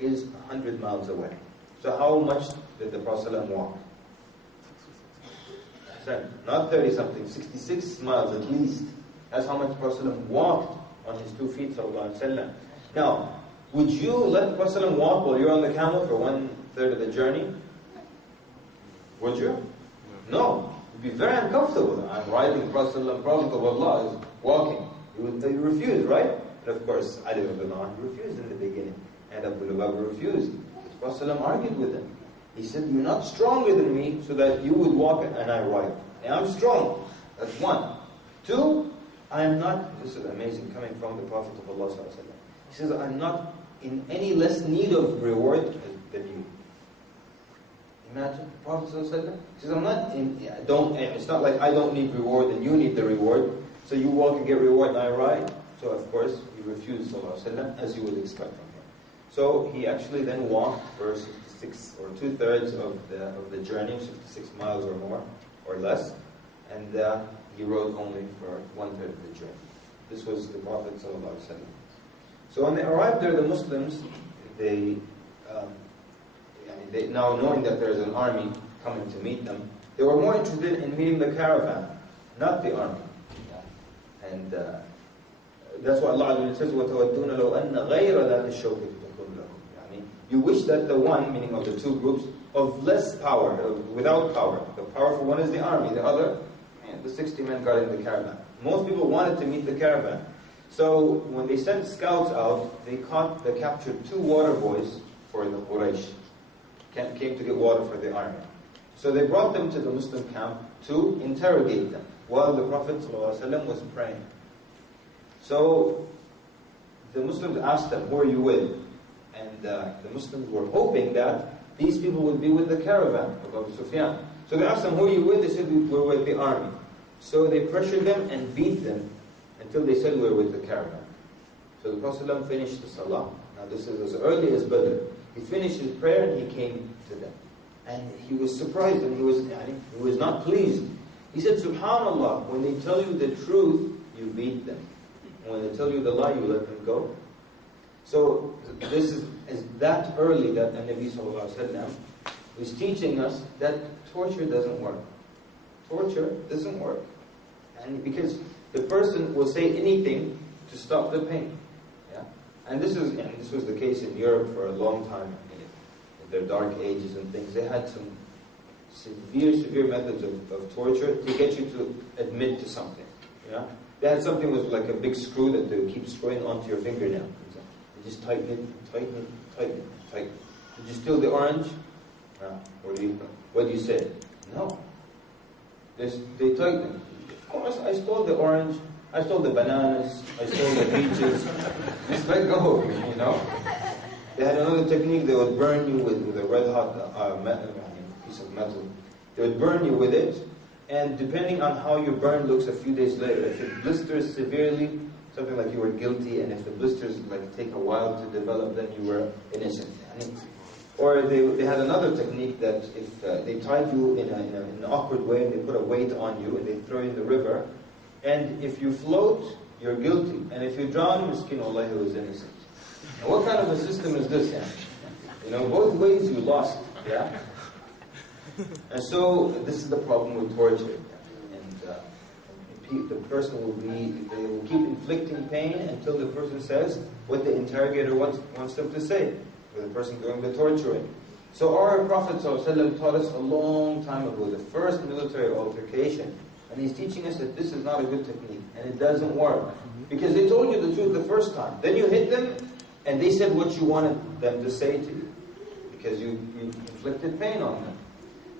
is 100 miles away. So how much did the Prophet ﷺ walk? Not 30 something, 66 miles at least. That's how much the Prophet ﷺ walked on his 2 feet, sallallahu alaihi wasallam. Now, would you let the Prophet ﷺ walk while you're on the camel for 1/3 of the journey? Would you? No. You'd be very uncomfortable. I'm riding the Prophet ﷺ, Prophet of Allah is walking. You would refuse, right? And of course, Ali refused in the beginning. And Abu Lubaba refused. The Prophet ﷺ argued with him. He said, you're not stronger than me so that you would walk and I ride. And I'm strong. That's 1. 2, I am not, this is amazing, coming from the Prophet of Allah ﷺ. He says, I'm not in any less need of reward than you. Imagine, the Prophet ﷺ, he says, it's not like I don't need reward and you need the reward. So you walk and get reward and I ride. So of course, he refused, ﷺ, as you would expect from him. So he actually then walked for 66 or 2/3 of the journey, 66 miles or more or less, and he rode only for 1/3 of the journey. This was the Prophet ﷺ. So when they arrived there, the Muslims, they now knowing that there's an army coming to meet them, they were more interested in meeting the caravan, not the army. And that's why Allah says, وَتَوَدُّونَ لَوْ أَنَّ غَيْرَ ذَاتِ الشَّوْكِ تَكُونُ لَكُمْ. You wish that the one, meaning of the 2 groups, of less power, without power. The powerful one is the army. The other, the 60 men guarding the caravan. Most people wanted to meet the caravan. So when they sent scouts out, they captured 2 water boys for the Quraysh. Came to get water for the army. So they brought them to the Muslim camp to interrogate them while the Prophet ﷺ was praying. So the Muslims asked them, who are you with? And the Muslims were hoping that these people would be with the caravan of Abu Sufyan. So they asked them, who are you with? They said, we're with the army. So they pressured them and beat them until they said, we're with the caravan. So the Prophet ﷺ finished the salah. Now this is as early as Badr. He finished his prayer and he came to them. And he was surprised and he was not pleased. He said, Subhanallah, when they tell you the truth, you beat them. And when they tell you the lie, you let them go. So this is that early that the Nabi Sallallahu Alaihi Wasallam was teaching us that torture doesn't work. Torture doesn't work. And because the person will say anything to stop the pain. Yeah? And this was the case in Europe for a long time. In their dark ages and things, they had some severe methods of torture to get you to admit to something. Yeah? They had something with like a big screw that they would keep screwing onto your fingernail. They just tighten it. Did you steal the orange? No. What do you say? No. They tighten it. Of course, I stole the orange. I stole the bananas. I stole the peaches. Just let go, you know. They had another technique. They would burn you with a red hot piece of metal. They would burn you with it, and depending on how your burn looks a few days later, if it blisters severely, something like you were guilty, and if the blisters like take a while to develop, then you were innocent. Or they had another technique that if they tied you in an awkward way, and they put a weight on you, and they throw you in the river, and if you float, you're guilty, and if you drown, miskin Allah, he was innocent. Now, what kind of a system is this? Yeah? You know, both ways you lost. Yeah. And so this is the problem with torture. And the person they will keep inflicting pain until the person says what the interrogator wants them to say, or the person doing the torturing. So our Prophet ﷺ taught us a long time ago, the first military altercation, and he's teaching us that this is not a good technique, and it doesn't work. Because they told you the truth the first time. Then you hit them, and they said what you wanted them to say to you, because you inflicted pain on them.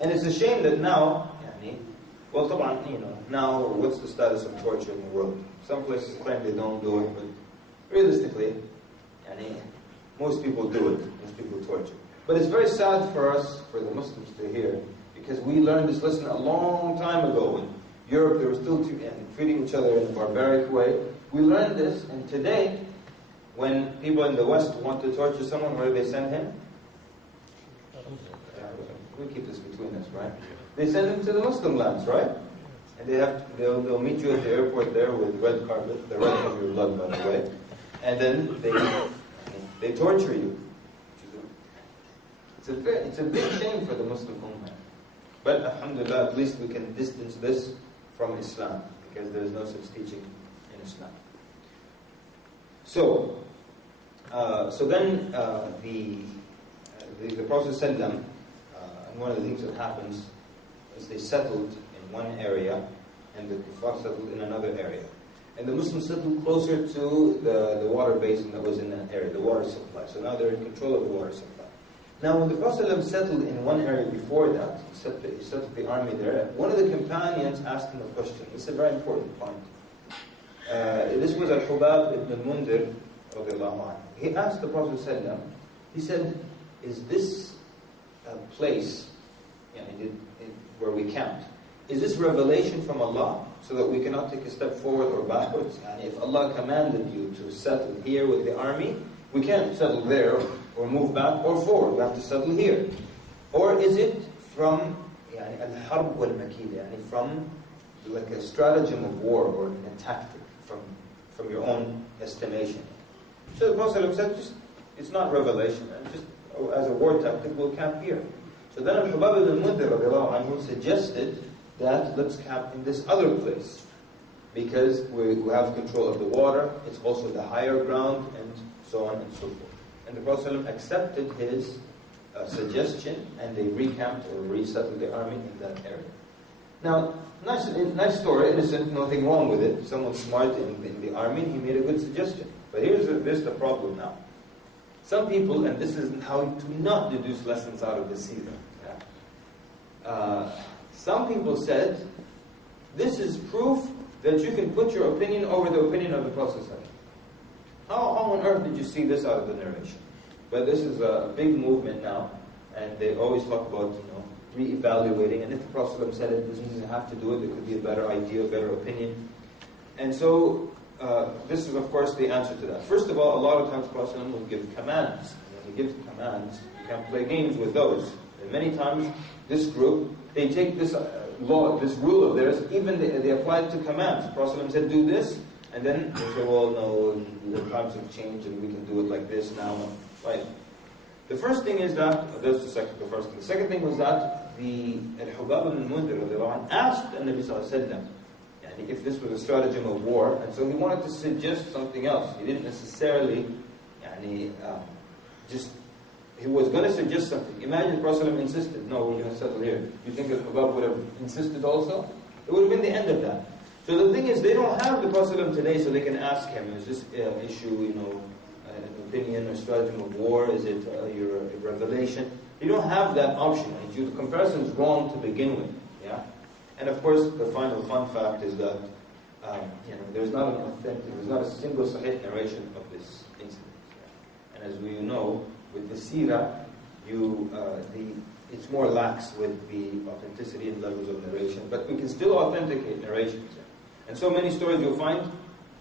And it's a shame that now, now what's the status of torture in the world? Some places claim they don't do it, but realistically, most people do it. Most people torture. But it's very sad for us, for the Muslims to hear, because we learned this lesson a long time ago. In Europe, they were still treating each other in a barbaric way. We learned this, and today, when people in the West want to torture someone, where do they send him? We keep this between us, right? They send him to the Muslim lands, right? And they'll meet you at the airport there with red carpet, the red of your blood, by the way, and then they torture you. It's a big shame for the Muslim Ummah. But alhamdulillah, at least we can distance this from Islam, because there is no such teaching in Islam. So then the Prophet said them, and one of the things that happens is they settled in one area, and the Kuffar settled in another area. And the Muslims settled closer to the water basin that was in that area, the water supply. So now they're in control of the water supply. Now when the Prophet settled in one area before that, he settled the army there, one of the companions asked him a question. It's a very important point. This was Al-Hubab ibn al-Mundir, radiallahu anhu. He asked the Prophet, he said, is this place where we camped, is this revelation from Allah so that we cannot take a step forward or backwards? And if Allah commanded you to settle here with the army, we can't settle there or move back or forward. We have to settle here. Or is it from al-harb wal-makid, from like a stratagem of war or a tactic from your own estimation? So the Prophet said, it's not revelation, and just as a war tactic, we'll camp here. So then Al-Hubab ibn al-Mundir suggested that let's camp in this other place, because we have control of the water, it's also the higher ground, and so on and so forth. And the Prophet accepted his suggestion, and they recamped or resettled the army in that area. Now, nice story, innocent, nothing wrong with it. Someone smart in the army, he made a good suggestion. But here's the problem now. Some people, and this is how to not deduce lessons out of the Seerah. Yeah? Some people said, this is proof that you can put your opinion over the opinion of the Prophet. How on earth did you see this out of the narration? But this is a big movement now, and they always talk about, re-evaluating, and if the Prophet said it, doesn't even have to do it, there could be a better idea, a better opinion. And so, this is of course the answer to that. First of all, a lot of times the Prophet will give commands. And when he gives commands, you can't play games with those. And many times, this group, they take this law, this rule of theirs, even they apply it to commands. The Prophet said, do this, and then they say, well, no, the times have changed, and we can do it like this now. Right. The first thing is that, that's the first thing. The second thing was that the Al-Hubab al-Mundhir asked the Nabi sallallahu alayhi wa sallam if this was a stratagem of war, and so he wanted to suggest something else. He didn't necessarily, he was going to suggest something. Imagine the Prophet insisted, no, we're going to settle here. You think Al-Hubab would have insisted also? It would have been the end of that. So the thing is, they don't have the Prophet today, so they can ask him, is this issue, an opinion or stratagem of war? Is it your revelation? You don't have that option. The comparison is wrong to begin with. Yeah, and of course, the final fun fact is that there's not a single Sahih narration of this incident. Yeah? And as we know, with the Seerah, it's more lax with the authenticity and levels of narration, but we can still authenticate narrations. Yeah? And so many stories you'll find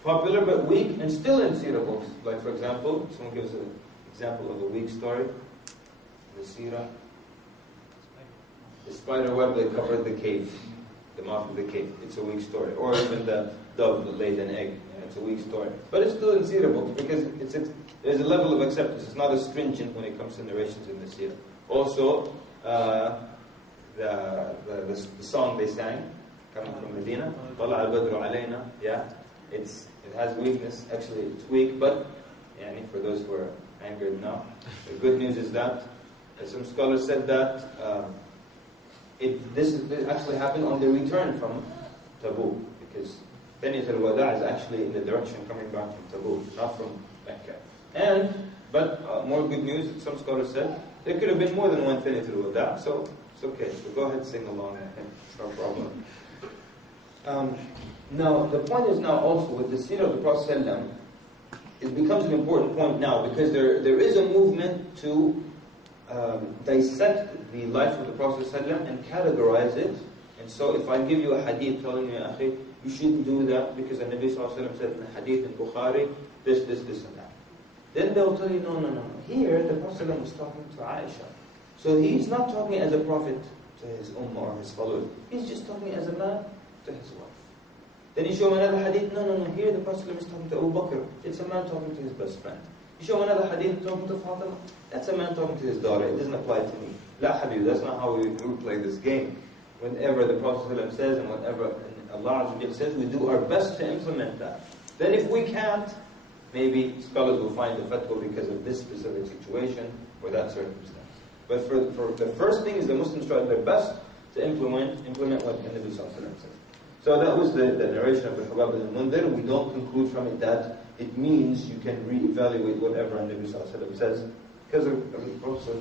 popular but weak, and still in Seerah books. Like, for example, someone gives an example of a weak story. The Seerah. The spider web that covered the cave. The mouth of the cave. It's a weak story. Or even the dove that laid an egg. It's a weak story. But it's still in Seerah books because there's a level of acceptance. It's not as stringent when it comes to narrations in the Seerah. Also, the song they sang, coming from Medina, طلع البدر علينا. Yeah, it has weakness. Actually, it's weak, but for those who are angered now, the good news is that some scholars said that this actually happened on the return from Tabuk, because Thaniyat al-Wada' is actually in the direction coming back from Tabuk, not from Mecca. But more good news, some scholars said there could have been more than one Thaniyat al-Wada', so it's okay. So go ahead and sing along. It's no problem. Now, the point is now also with the Seerah of the Prophet ﷺ, it becomes an important point now because there is a movement to dissect the life of the Prophet ﷺ and categorize it. And so if I give you a hadith telling you, akhi, you shouldn't do that because the Nabi ﷺ said in the hadith in Bukhari, this, and that. Then they'll tell you, no. Here, the Prophet ﷺ was talking to Aisha. So he's not talking as a prophet to his ummah or his followers. He's just talking as a man to his wife. Then you show him another hadith, no. Here the Prophet ﷺ is talking to Abu Bakr. It's a man talking to his best friend. You show him another hadith talking to Fatima. That's a man talking to his daughter. It doesn't apply to me. La habib, that's not how we play this game. Whenever the Prophet ﷺ says and whatever Allah says, we do our best to implement that. Then if we can't, maybe scholars will find the fatwa because of this specific situation or that circumstance. But for the first thing is the Muslims try their best to implement what the Nabi ﷺ says. So that was the narration of the Hubab al-Mundhir. We don't conclude from it that it means you can re-evaluate whatever Nabi ﷺ says. Because of the Prophet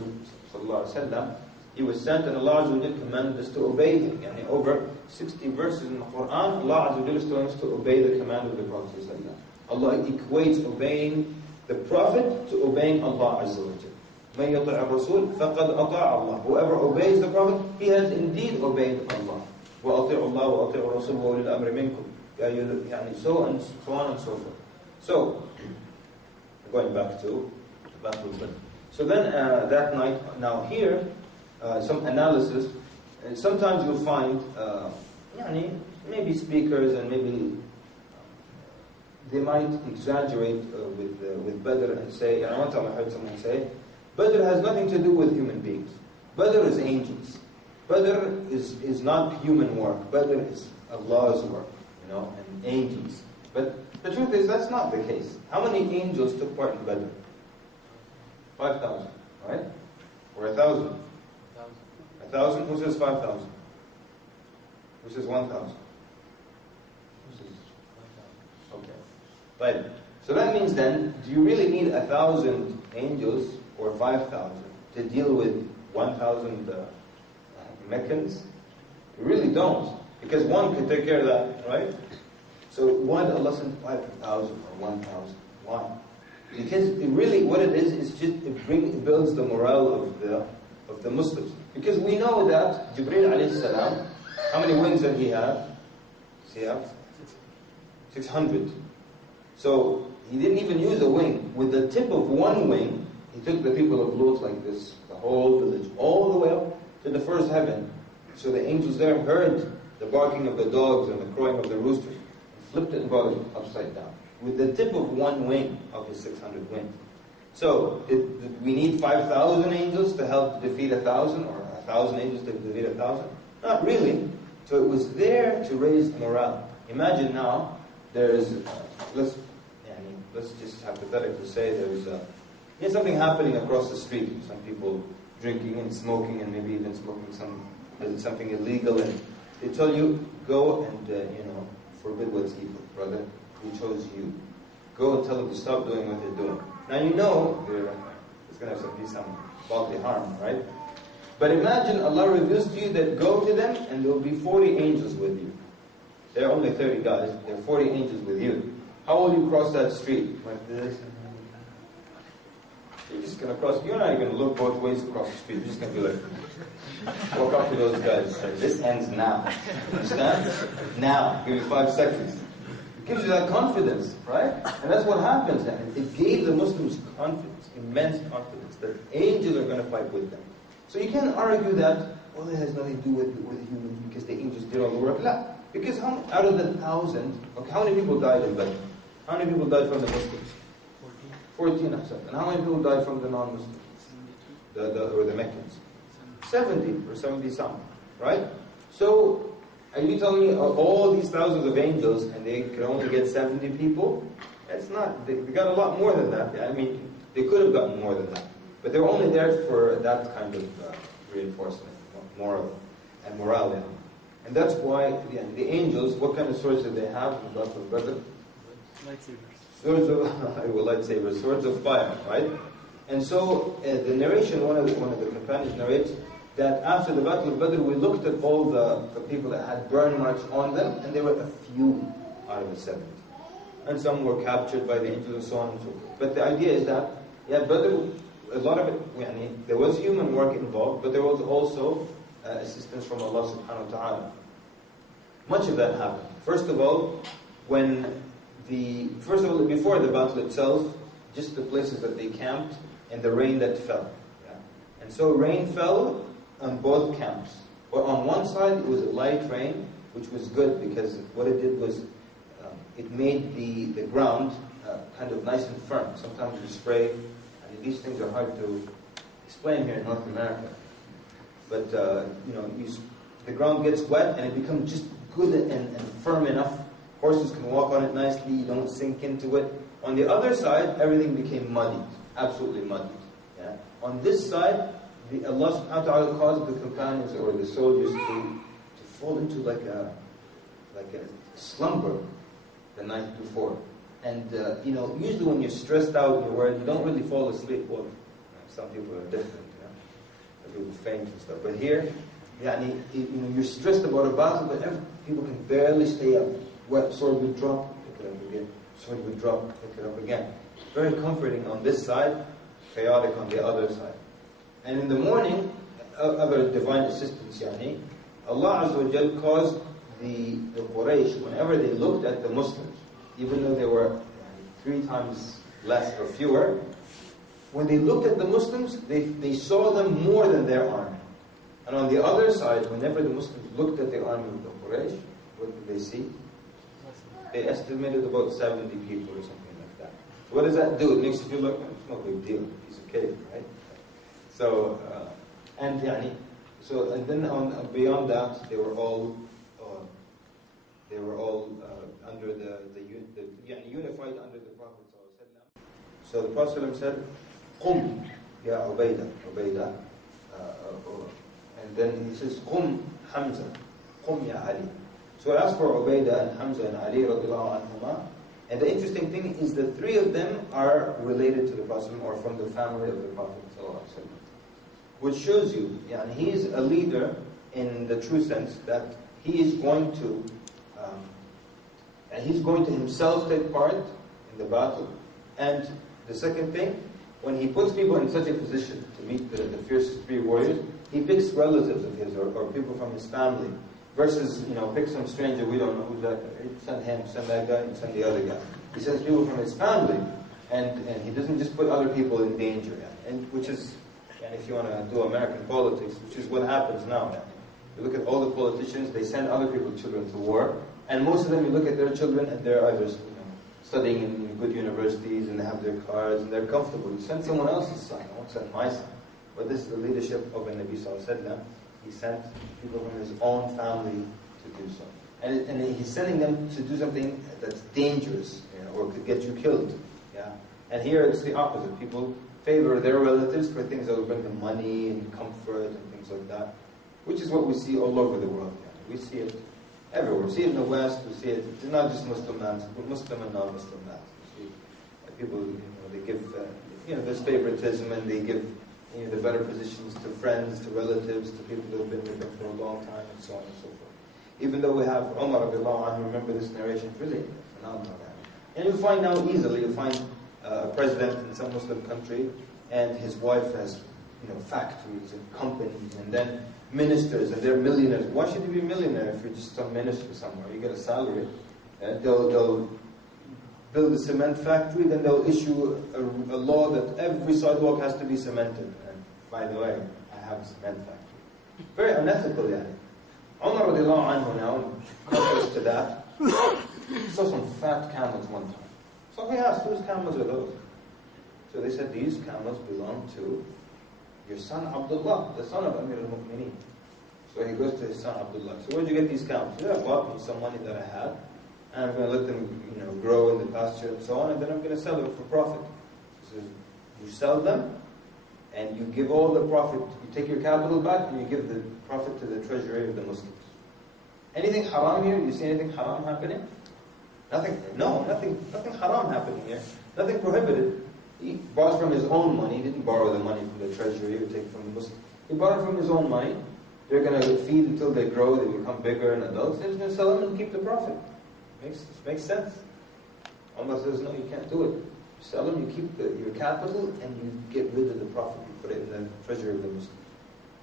ﷺ, he was sent and Allah commanded us to obey him. Over 60 verses in the Quran, Allah is telling us to obey the command of the Prophet ﷺ. Allah equates obeying the Prophet to obeying Allah Azza wa Jalla. مَنْ يَطِعَ الرَّسُولِ فَقَدْ أَطَاعَ اللَّهِ. Whoever obeys the Prophet, he has indeed obeyed Allah. وَأَطِيعُوا اللَّهَ وَأَطِيعُوا الرَّسُولَ وَأُولِي الْأَمْرِ مِنْكُمْ. So on and so forth. So, going back to the Battle of Badr. So then that night, now here, some analysis, and sometimes you'll find maybe speakers and maybe they might exaggerate with Badr and say, and one time I heard someone say, Badr has nothing to do with human beings. Badr is angels. Badr is not human work. Badr is Allah's work, and angels. But the truth is, that's not the case. How many angels took part in Badr? 5,000, right? Or 1,000? 1,000. 1,000? Who says 5,000? Who says 1,000? Who says? 1,000. Okay. Right. So that means then, do you really need 1,000 angels or 5,000 to deal with 1,000 Meccans? You really don't. Because one could take care of that, right? So why did Allah send 5,000 or 1,000? Why? Because it really, what it is just it builds the morale of the Muslims. Because we know that Jibreel alayhi salam, how many wings did he have? Does he have? 600. So he didn't even use a wing. With the tip of one wing, he took the people of Lut like this, the whole village, all the way up to the first heaven. So the angels there heard the barking of the dogs and the crowing of the roosters, and flipped it and brought it upside down. With the tip of one wing of his 600 wings. So, did we need 5,000 angels to help defeat 1,000, or 1,000 angels to defeat 1,000? Not really. So it was there to raise morale. Imagine now, there's, let's just hypothetically say there's something happening across the street. Some people drinking and smoking, and maybe even smoking something illegal, and they tell you, go and, forbid what's evil, brother. We chose you. Go and tell them to stop doing what they're doing. Now you know there's going to be some bodily harm, right? But imagine Allah reveals to you that go to them and there will be 40 angels with you. There are only 30 guys. There are 40 angels with you. How will you cross that street? Like this. You're just going to cross. You're not even going to look both ways across the street. You're just going to be like, walk up to those guys and say, this ends now. Understand? Now. Give me 5 seconds. It gives you that confidence, right? And that's what happens. It gave the Muslims confidence, immense confidence, that angels are going to fight with them. So you can't argue that, well, it has nothing to do with humans because the angels did all the work. No. Because out of the 1,000, okay, how many people died in Badr? How many people died from the Muslims? 14. And how many people died from the non-Muslims? Or the Meccans? 70 or 70 some, right? So, are you telling me all these thousands of angels and they could only get 70 people? That's not, they got a lot more than that. I mean, they could have gotten more than that. But they were only there for that kind of reinforcement, moral and morality. And that's why the angels, what kind of swords did they have in the Battle of Badr? Lightsabers. Swords of, lightsabers, swords of fire, right? And so, the narration, one of the companions narrates that after the Battle of Badr, we looked at all the people that had burn marks on them, and there were a few out of the 70. And some were captured by the angels and so on and so forth. But the idea is that, Badr, a lot of it, there was human work involved, but there was also assistance from Allah subhanahu wa ta'ala. Much of that happened. First of all, before the battle itself, just the places that they camped and the rain that fell. And so rain fell on both camps. But on one side, it was a light rain, which was good because what it did was it made the ground kind of nice and firm. Sometimes you spray, and these things are hard to explain here in North America. But the ground gets wet and it becomes just good and firm enough. Horses can walk on it nicely. You don't sink into it. On the other side, everything became muddy, absolutely muddy. On this side, Allah subhanahu wa ta'ala caused the companions or the soldiers to fall into like a slumber the night before. And usually when you're stressed out and you're worried, you don't really fall asleep. Well, some people are different. People faint and stuff. But here, you're stressed about a battle, but people can barely stay up. Wet sword would drop, pick it up again. Sword would drop, pick it up again. Very comforting on this side, chaotic on the other side. And in the morning, other divine assistance, Allah Azza wa Jal caused the Quraysh, whenever they looked at the Muslims, even though they were 3 times less or fewer, when they looked at the Muslims, they saw them more than their army. And on the other side, whenever the Muslims looked at the army of the Quraysh, what did they see? They estimated about 70 people or something like that. What does that do? It makes you feel like, it's no big deal, a piece of cake, right? So, and then beyond that, they were all under unified under the Prophet ﷺ. So the Prophet ﷺ said, "Qum, ya Ubaidah, and then he says, Qum Hamza, Qum ya Ali. So I asked for Ubaidah and Hamza and Ali radiallahu anhuma. And the interesting thing is the three of them are related to the Prophet or from the family of the Prophet sallallahu alaihi wasallam. Which shows you, he is a leader in the true sense that he is going to, and he's going to himself take part in the battle. And the second thing, when he puts people in such a position to meet the fierce three warriors, he picks relatives of his or people from his family. Versus, pick some stranger, we don't know who's that guy. Send him, send that guy, and send the other guy. He sends people from his family, and he doesn't just put other people in danger. And which is, and if you want to do American politics, which is what happens now. You look at all the politicians, they send other people's children to war, and most of them, you look at their children, and they're either studying in good universities, and they have their cars, and they're comfortable. You send someone else's son, I won't send my son. But this is the leadership of the Nabi sallallahu alaihi wasallam. He sent people from his own family to do so. And he's sending them to do something that's dangerous, or could get you killed. Yeah. And here it's the opposite. People favor their relatives for things that will bring them money and comfort and things like that. Which is what we see all over the world. We see it everywhere. We see it in the West, we see it, it's not just Muslim lands, but Muslim and non-Muslim lands. We see people, they give, there's favoritism, and they give the better positions to friends, to relatives, to people that have been with them for a long time, and so on and so forth. Even though we have Umar radiallahu anhu, remember this narration, really phenomenal. And you'll find now easily, you'll find a president in some Muslim country, and his wife has, factories and companies, and then ministers, and they're millionaires. Why should you be a millionaire if you're just some minister somewhere? You get a salary, and they'll build a cement factory, then they'll issue a law that every sidewalk has to be cemented. And by the way, I have a cement factory. Very unethical, Umar radiallahu anhu now, contrast to that, saw some fat camels one time. So he asked, whose camels are those? So they said, these camels belong to your son Abdullah, the son of Amir al-Mu'mineen. So he goes to his son Abdullah. So where'd you get these camels? He said, I bought me some money that I had, and I'm going to let them, grow in the pasture and so on, and then I'm going to sell them for profit. He says, you sell them, and you give all the profit. You take your capital back, and you give the profit to the treasury of the Muslims. Anything haram here? You see anything haram happening? Nothing. No, nothing haram happening here. Nothing prohibited. He bought from his own money. He didn't borrow the money from the treasury or take it from the Muslims. He bought it from his own money. They're going to feed until they grow, they become bigger and adults. They're just going to sell them and keep the profit. Makes sense. Allah says, no, you can't do it. You sell them, you keep your capital, and you get rid of the profit. You put it in the treasury of the Muslims.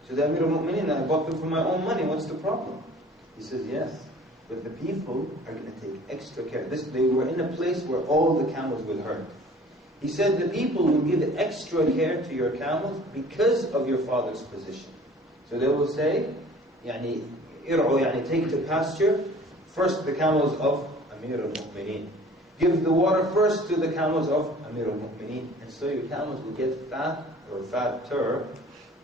So the Amir al-Mu'mineen, I bought them for my own money. What's the problem? He says, yes, but the people are going to take extra care. They were in a place where all the camels would hurt. He said, the people will give extra care to your camels because of your father's position. So they will say, take to pasture first the camels of Amir al-Mu'mineen. Give the water first to the camels of Amir al-Mu'mineen. And so your camels will get fat or fatter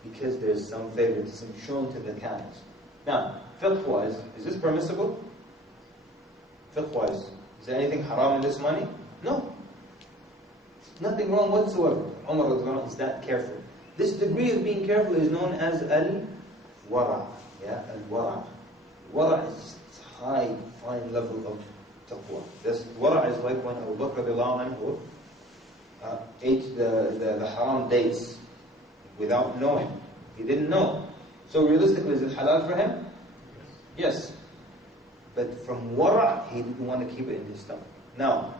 because there's some favoritism shown to the camels. Now, fiqh-wise, is this permissible? Fiqh-wise, is there anything haram in this money? No. Nothing wrong whatsoever. Umar is that careful. This degree of being careful is known as al-wara'. Al-wara'. Wara' is this high, fine level of taqwa. This wara' is like when Abu Bakr radiallahu anhu ate the haram dates without knowing. He didn't know. So realistically, is it halal for him? Yes. But from wara', he didn't want to keep it in his stomach. Now,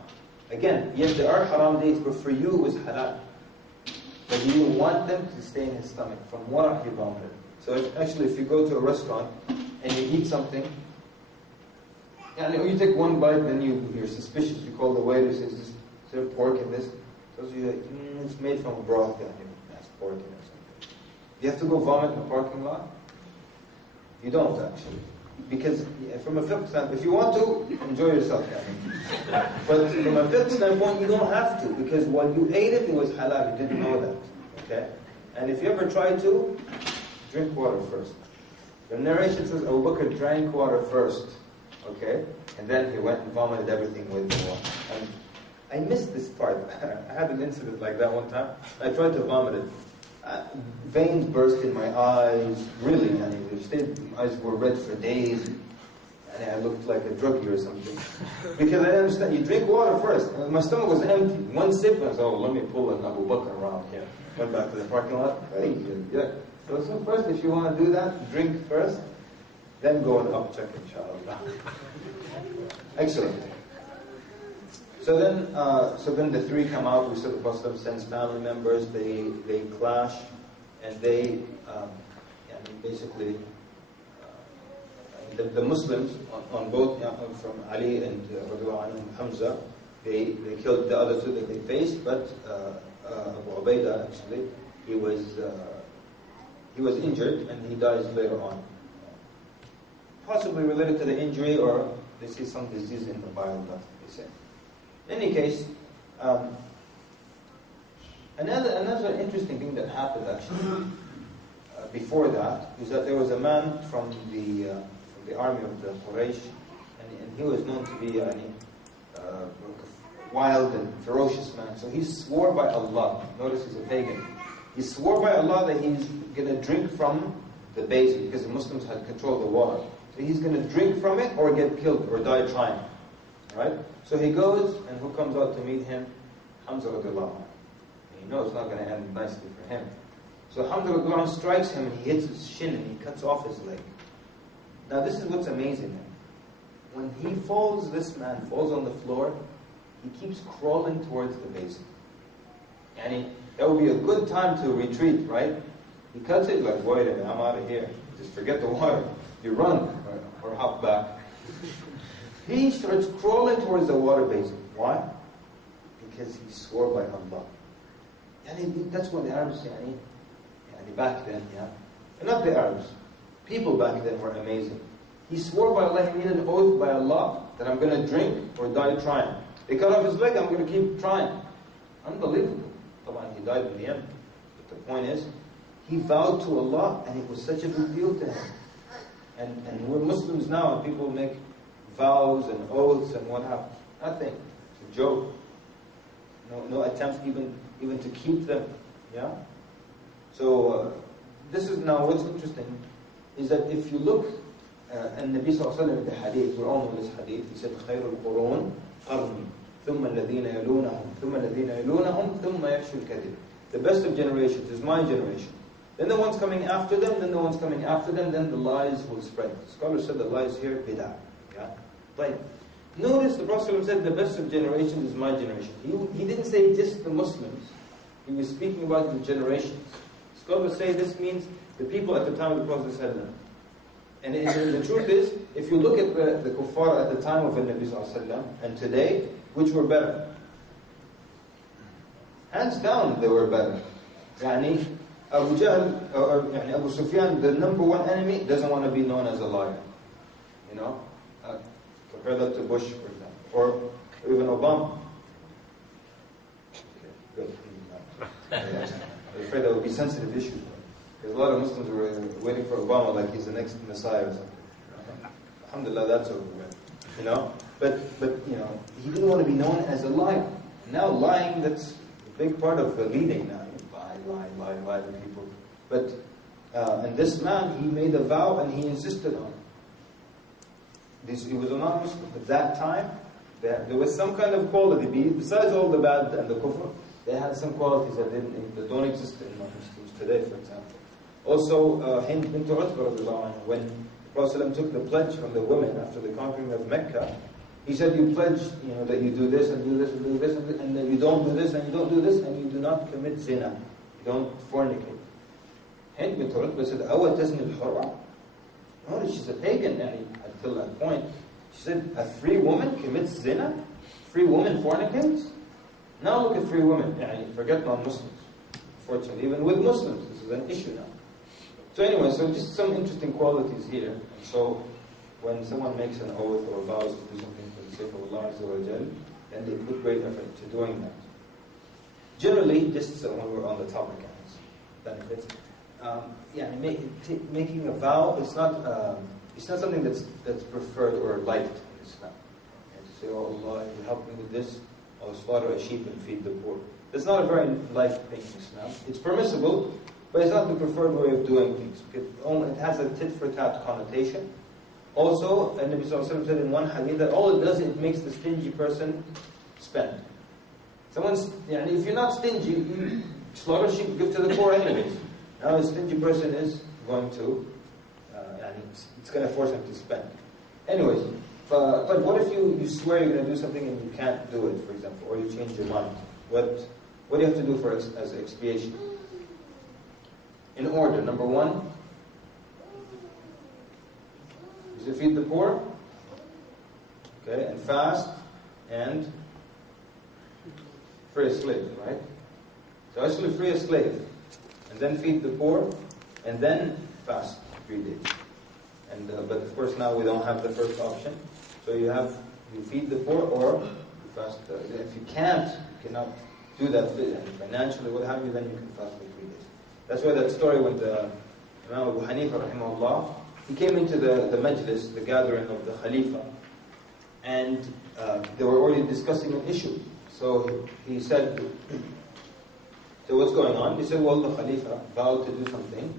again, yes, there are haram dates, but for you it was halal. But he didn't want them to stay in his stomach. From wara', he vomited. So if you go to a restaurant and you eat something, and you take one bite, then you're suspicious. You call the waiter, says, "Is there pork in this?" Tells you, it's made from a broth. That's pork in it. You have to go vomit in the parking lot? You don't, actually. Because from a fiqh standpoint, if you want to, enjoy yourself. But from a fiqh standpoint, you don't have to. Because when you ate it, it was halal. You didn't know that. Okay? And if you ever try to, drink water first. The narration says Abu Bakr drank water first. Okay? And then he went and vomited everything with the water. And I missed this part. I had an incident like that one time. I tried to vomit it. Veins burst in my eyes, really, my eyes were red for days, and I looked like a druggie or something. Because I didn't understand, you drink water first. And my stomach was empty. One sip, I was, oh, let me pull an Abu Bakr around here. Went back to the parking lot. Yeah. So first, if you want to do that, drink first, then go and up check, inshallah. Excellent. So then the three come out. We said the Prophet sends family members. They clash, and they basically the Muslims on both from Ali and Hamza. They killed the other two that they faced, but Abu Ubaidah actually he was injured and he dies later on. Possibly related to the injury, or they see some disease in the bile duct. They say. In any case, another interesting thing that happened actually before that is that there was a man from the army of the Quraysh, and he was known to be a wild and ferocious man. So he swore by Allah. Notice he's a pagan. He swore by Allah that he's going to drink from the basin because the Muslims had controlled the water. So he's going to drink from it or get killed or die trying. Right? So he goes, and who comes out to meet him? Hamza radiallahu anhu. He knows it's not going to end nicely for him. So Hamza radiallahu anhu strikes him and he hits his shin and he cuts off his leg. Now this is what's amazing. When he falls, this man falls on the floor, he keeps crawling towards the basin. And that would be a good time to retreat, right? He cuts it like, wait a minute, I'm out of here. Just forget the water. You run or hop back. He starts crawling towards the water basin. Why? Because he swore by Allah. And that's what the Arabs say. Back then, and not the Arabs. People back then were amazing. He swore by Allah, he made an oath by Allah that I'm going to drink or die trying. They cut off his leg, I'm going to keep trying. Unbelievable. He died in the end. But the point is, he vowed to Allah and it was such a big deal to him. And we're Muslims now and people make vows and oaths and what happens? Nothing. It's a joke. No attempt even to keep them. Yeah? So this is now what's interesting is that if you look and Nabi sallallahu alaihi wasallam in the hadith, we all know this hadith, he said خير القرون قرني ثم الذين يلونهم ثم الذين يلونهم ثم يفشو الكذب. The best of generations is my generation. Then the ones coming after them, then the ones coming after them, then the lies will spread. Scholars said the lies here bid'ah. Yeah? But notice the Prophet said the best of generations is my generation. He didn't say just the Muslims. He was speaking about the generations. Scholars say this means the people at the time of the Prophet ﷺ. And the truth is, if you look at the kuffar at the time of the Nabi ﷺ and today, which were better? Hands down, they were better. Yani, Abu Jahl, or Abu Sufyan, the number one enemy, doesn't want to be known as a liar. Compare that to Bush, for example, or even Obama. Okay, good. I'm afraid that would be sensitive issues. Because a lot of Muslims were waiting for Obama like he's the next Messiah or something. Alhamdulillah, that's over with. But he didn't want to be known as a liar. Now lying, that's a big part of the leading now. Lie to people. But and this man, he made a vow and he insisted on it. He was a non-Muslim. At that time, there was some kind of quality. Besides all the bad and the kufr, they had some qualities that don't exist in non-Muslims today, for example. Also, Hind bint Utbah, when the Prophet took the pledge from the women after the conquering of Mecca, he said, you pledge that you do this and do this and do this, and that you don't do this and you don't do this, and you do not commit zina. You don't fornicate. Hind bint Utbah said, أَوَ تَزْنِ الْحُرَّةِ. Notice she's a pagan until that point. She said, a free woman commits zina? Free woman fornicates? Now look at free women. Forget non-Muslims. Fortunately, even with Muslims, this is an issue now. So anyway, just some interesting qualities here. And so when someone makes an oath or vows to do something for the sake of Allah Azza wa Jal, then they put great effort to doing that. Generally, just when we're on the topic of benefits, making a vow, it's not something that's preferred or liked in Islam. And to say, oh Allah, if you help me with this, I'll slaughter a sheep and feed the poor. It's not a very liked thing in Islam. It's permissible, But it's not the preferred way of doing things. It has a tit-for-tat connotation. Also, Nabi Sallallahu Alaihi Wasallam said in one hadith that all it does, it makes the stingy person spend. If you're not stingy, you slaughter sheep, give to the poor anyways. Now a stingy person is going to, it's going to force him to spend. Anyways, but what if you swear you're going to do something and you can't do it, for example, or you change your mind? What do you have to do as expiation? In order, number one, is to feed the poor, okay, and fast, and free a slave, right? So actually free a slave, and then feed the poor, and then fast 3 days. And but of course now we don't have the first option. So you feed the poor or you fast. If you cannot do that financially, what have you, then you can fast for 3 days. That's why that story with Imam Abu Hanifa rahimahullah, he came into the majlis, the gathering of the Khalifa, and they were already discussing an issue. So he said, so what's going on? He said, well, the Khalifa vowed to do something,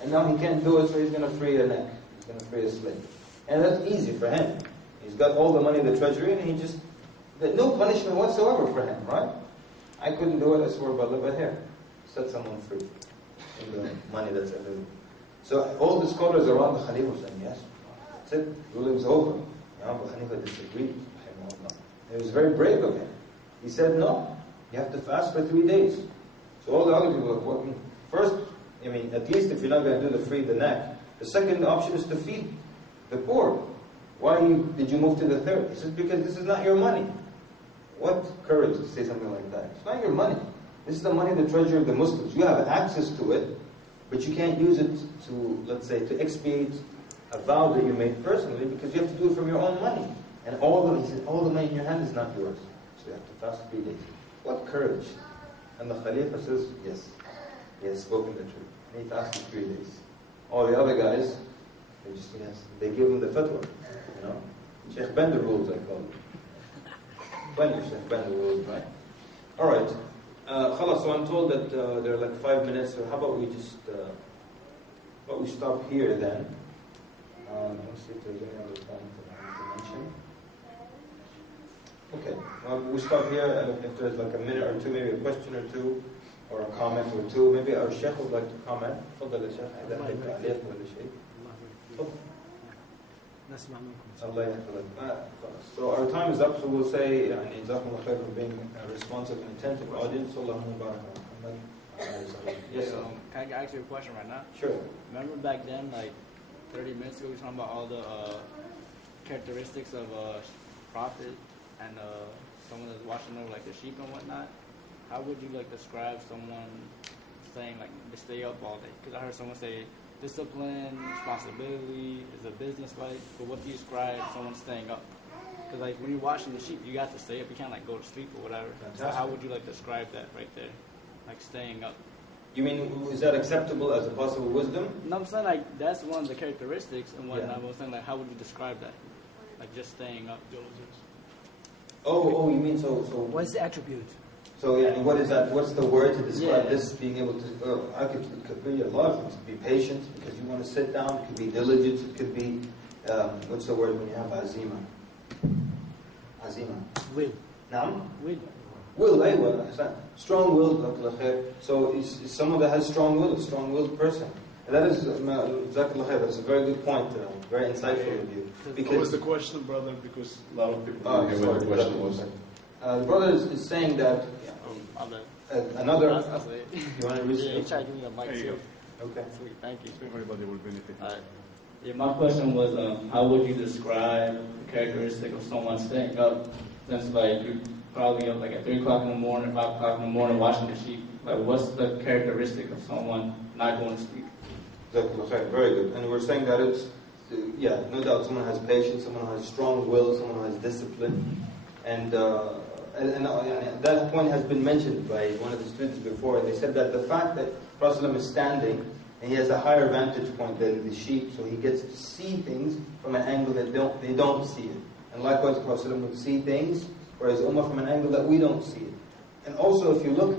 and now he can't do it, so he's going to free a neck. He's going to free a slave. And that's easy for him. He's got all the money in the treasury, and there's no punishment whatsoever for him, right? I couldn't do it, I swear by Allah, but here, set someone free in the money that's available. So all the scholars around the Khalifa were saying, yes, that's it, ruling's over. Abu Hanifa disagreed. It was very brave of him. He said, no, you have to fast for 3 days. So all the other people were working. First, at least if you're not going to do the neck, the second option is to feed the poor. Why did you move to the third? He says, because this is not your money. What courage to say something like that? It's not your money. This is the money, the treasure of the Muslims. You have access to it, but you can't use it to, let's say, to expiate a vow that you made personally, because you have to do it from your own money. And he said, all the money in your hand is not yours. So you have to fast 3 days. What courage. And the Khalifa says, yes, he has spoken the truth. And he fasted 3 days. All the other guys, they give him the fatwa. Sheikh Bender rules, I call it. Sheikh Bender rules, right? Alright. So I'm told that there are like 5 minutes, so how about we just we stop here then. Let's see if there's any other point that I want to mention. Okay, well, we stop here, and if there's like a minute or two, maybe a question or two, or a comment or two, maybe our Sheikh would like to comment. تفضل يا شيخ، إذا عندك تعليق ولا شيء. تفضل. نسمع منكم. الله يحفظك. So our time is up, so we'll say, جزاكم الله خير for being a responsive and attentive audience. اللهم بارك محمد. Yes, sir. Can I ask you a question right now? Sure. Remember back then, like 30 minutes ago, we were talking about all the characteristics of a prophet and someone that's watching over like the sheep and whatnot. How would you like describe someone saying like to stay up all day? Because I heard someone say discipline, responsibility is a business like. But what do you describe someone staying up? Because like when you're watching the sheep, you got to stay up. You can't like go to sleep or whatever. Fantastic. So how would you like describe that right there? Like staying up. You mean, is that acceptable as a possible wisdom? No, I'm saying like that's one of the characteristics and whatnot. Yeah. I'm saying like how would you describe that? Like just staying up. Oh, you mean so? What's the attribute? So, what is that? What's the word to describe this? Being able to, it could be a lot of things. It could be patient because you want to sit down. It could be diligence. It could be, what's the word when you have azima? Azima. Will. Naam? Will. Will, strong will. So, is someone that has strong will, a strong-willed person. And that is, that's a very good point, very insightful of you. What was the question, brother? Because a lot of people didn't hear what the question was. The brother is saying that another. You want to read it? Try to give me a mic too. Okay. Sweet, thank you. Everybody will benefit. Yeah, my question was, how would you describe the characteristic of someone staying up? Since like you're probably up like at 3 o'clock in the morning, 5 o'clock in the morning, watching the sheep. Like, what's the characteristic of someone not going to sleep? Very good. And we're saying that it's, no doubt, someone has patience, someone has strong will, someone has discipline, and that point has been mentioned by one of the students before. They said that the fact that Prophet is standing and he has a higher vantage point than the sheep, so he gets to see things from an angle that they don't see it. And likewise, Prophet would see things, whereas Ummah from an angle that we don't see it. And also, if you look,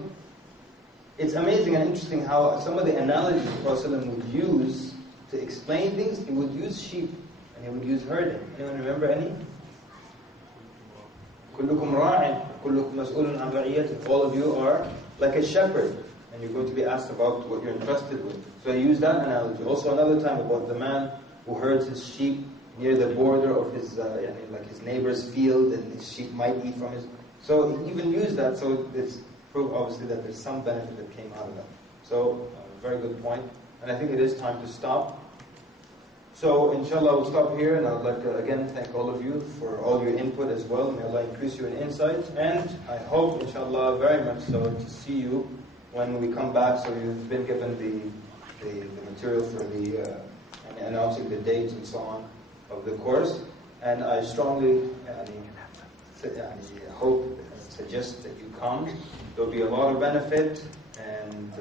it's amazing and interesting how some of the analogies the Prophet would use to explain things, he would use sheep and he would use herding. Anyone remember any? كلكم راع كلكم مسؤول عن رعيته. All of you are like a shepherd and you're going to be asked about what you're entrusted with. So he used that analogy. Also another time about the man who herds his sheep near the border of his like his neighbor's field, and his sheep might eat from his. So he even used that. So it's proof obviously that there's some benefit that came out of that. So very good point. And I think it is time to stop. So inshallah we'll stop here, and I'd like to again thank all of you for all your input as well. May Allah increase you in insight, and I hope inshallah very much so to see you when we come back. So you've been given the material for the and announcing the dates and so on of the course, and I strongly hope and suggest that you come. There'll be a lot of benefit, and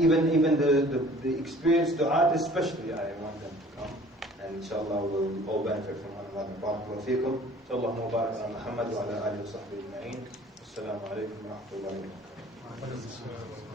even the experienced du'at especially, I want them to come, and inshallah we'll all benefit from one another. Barakallahu feekum. Sallallahu barak ala Muhammad wa ala alihi wa sahbihi ajma'in. Assalamu alaikum wa rahmatullahi wa barakatuh.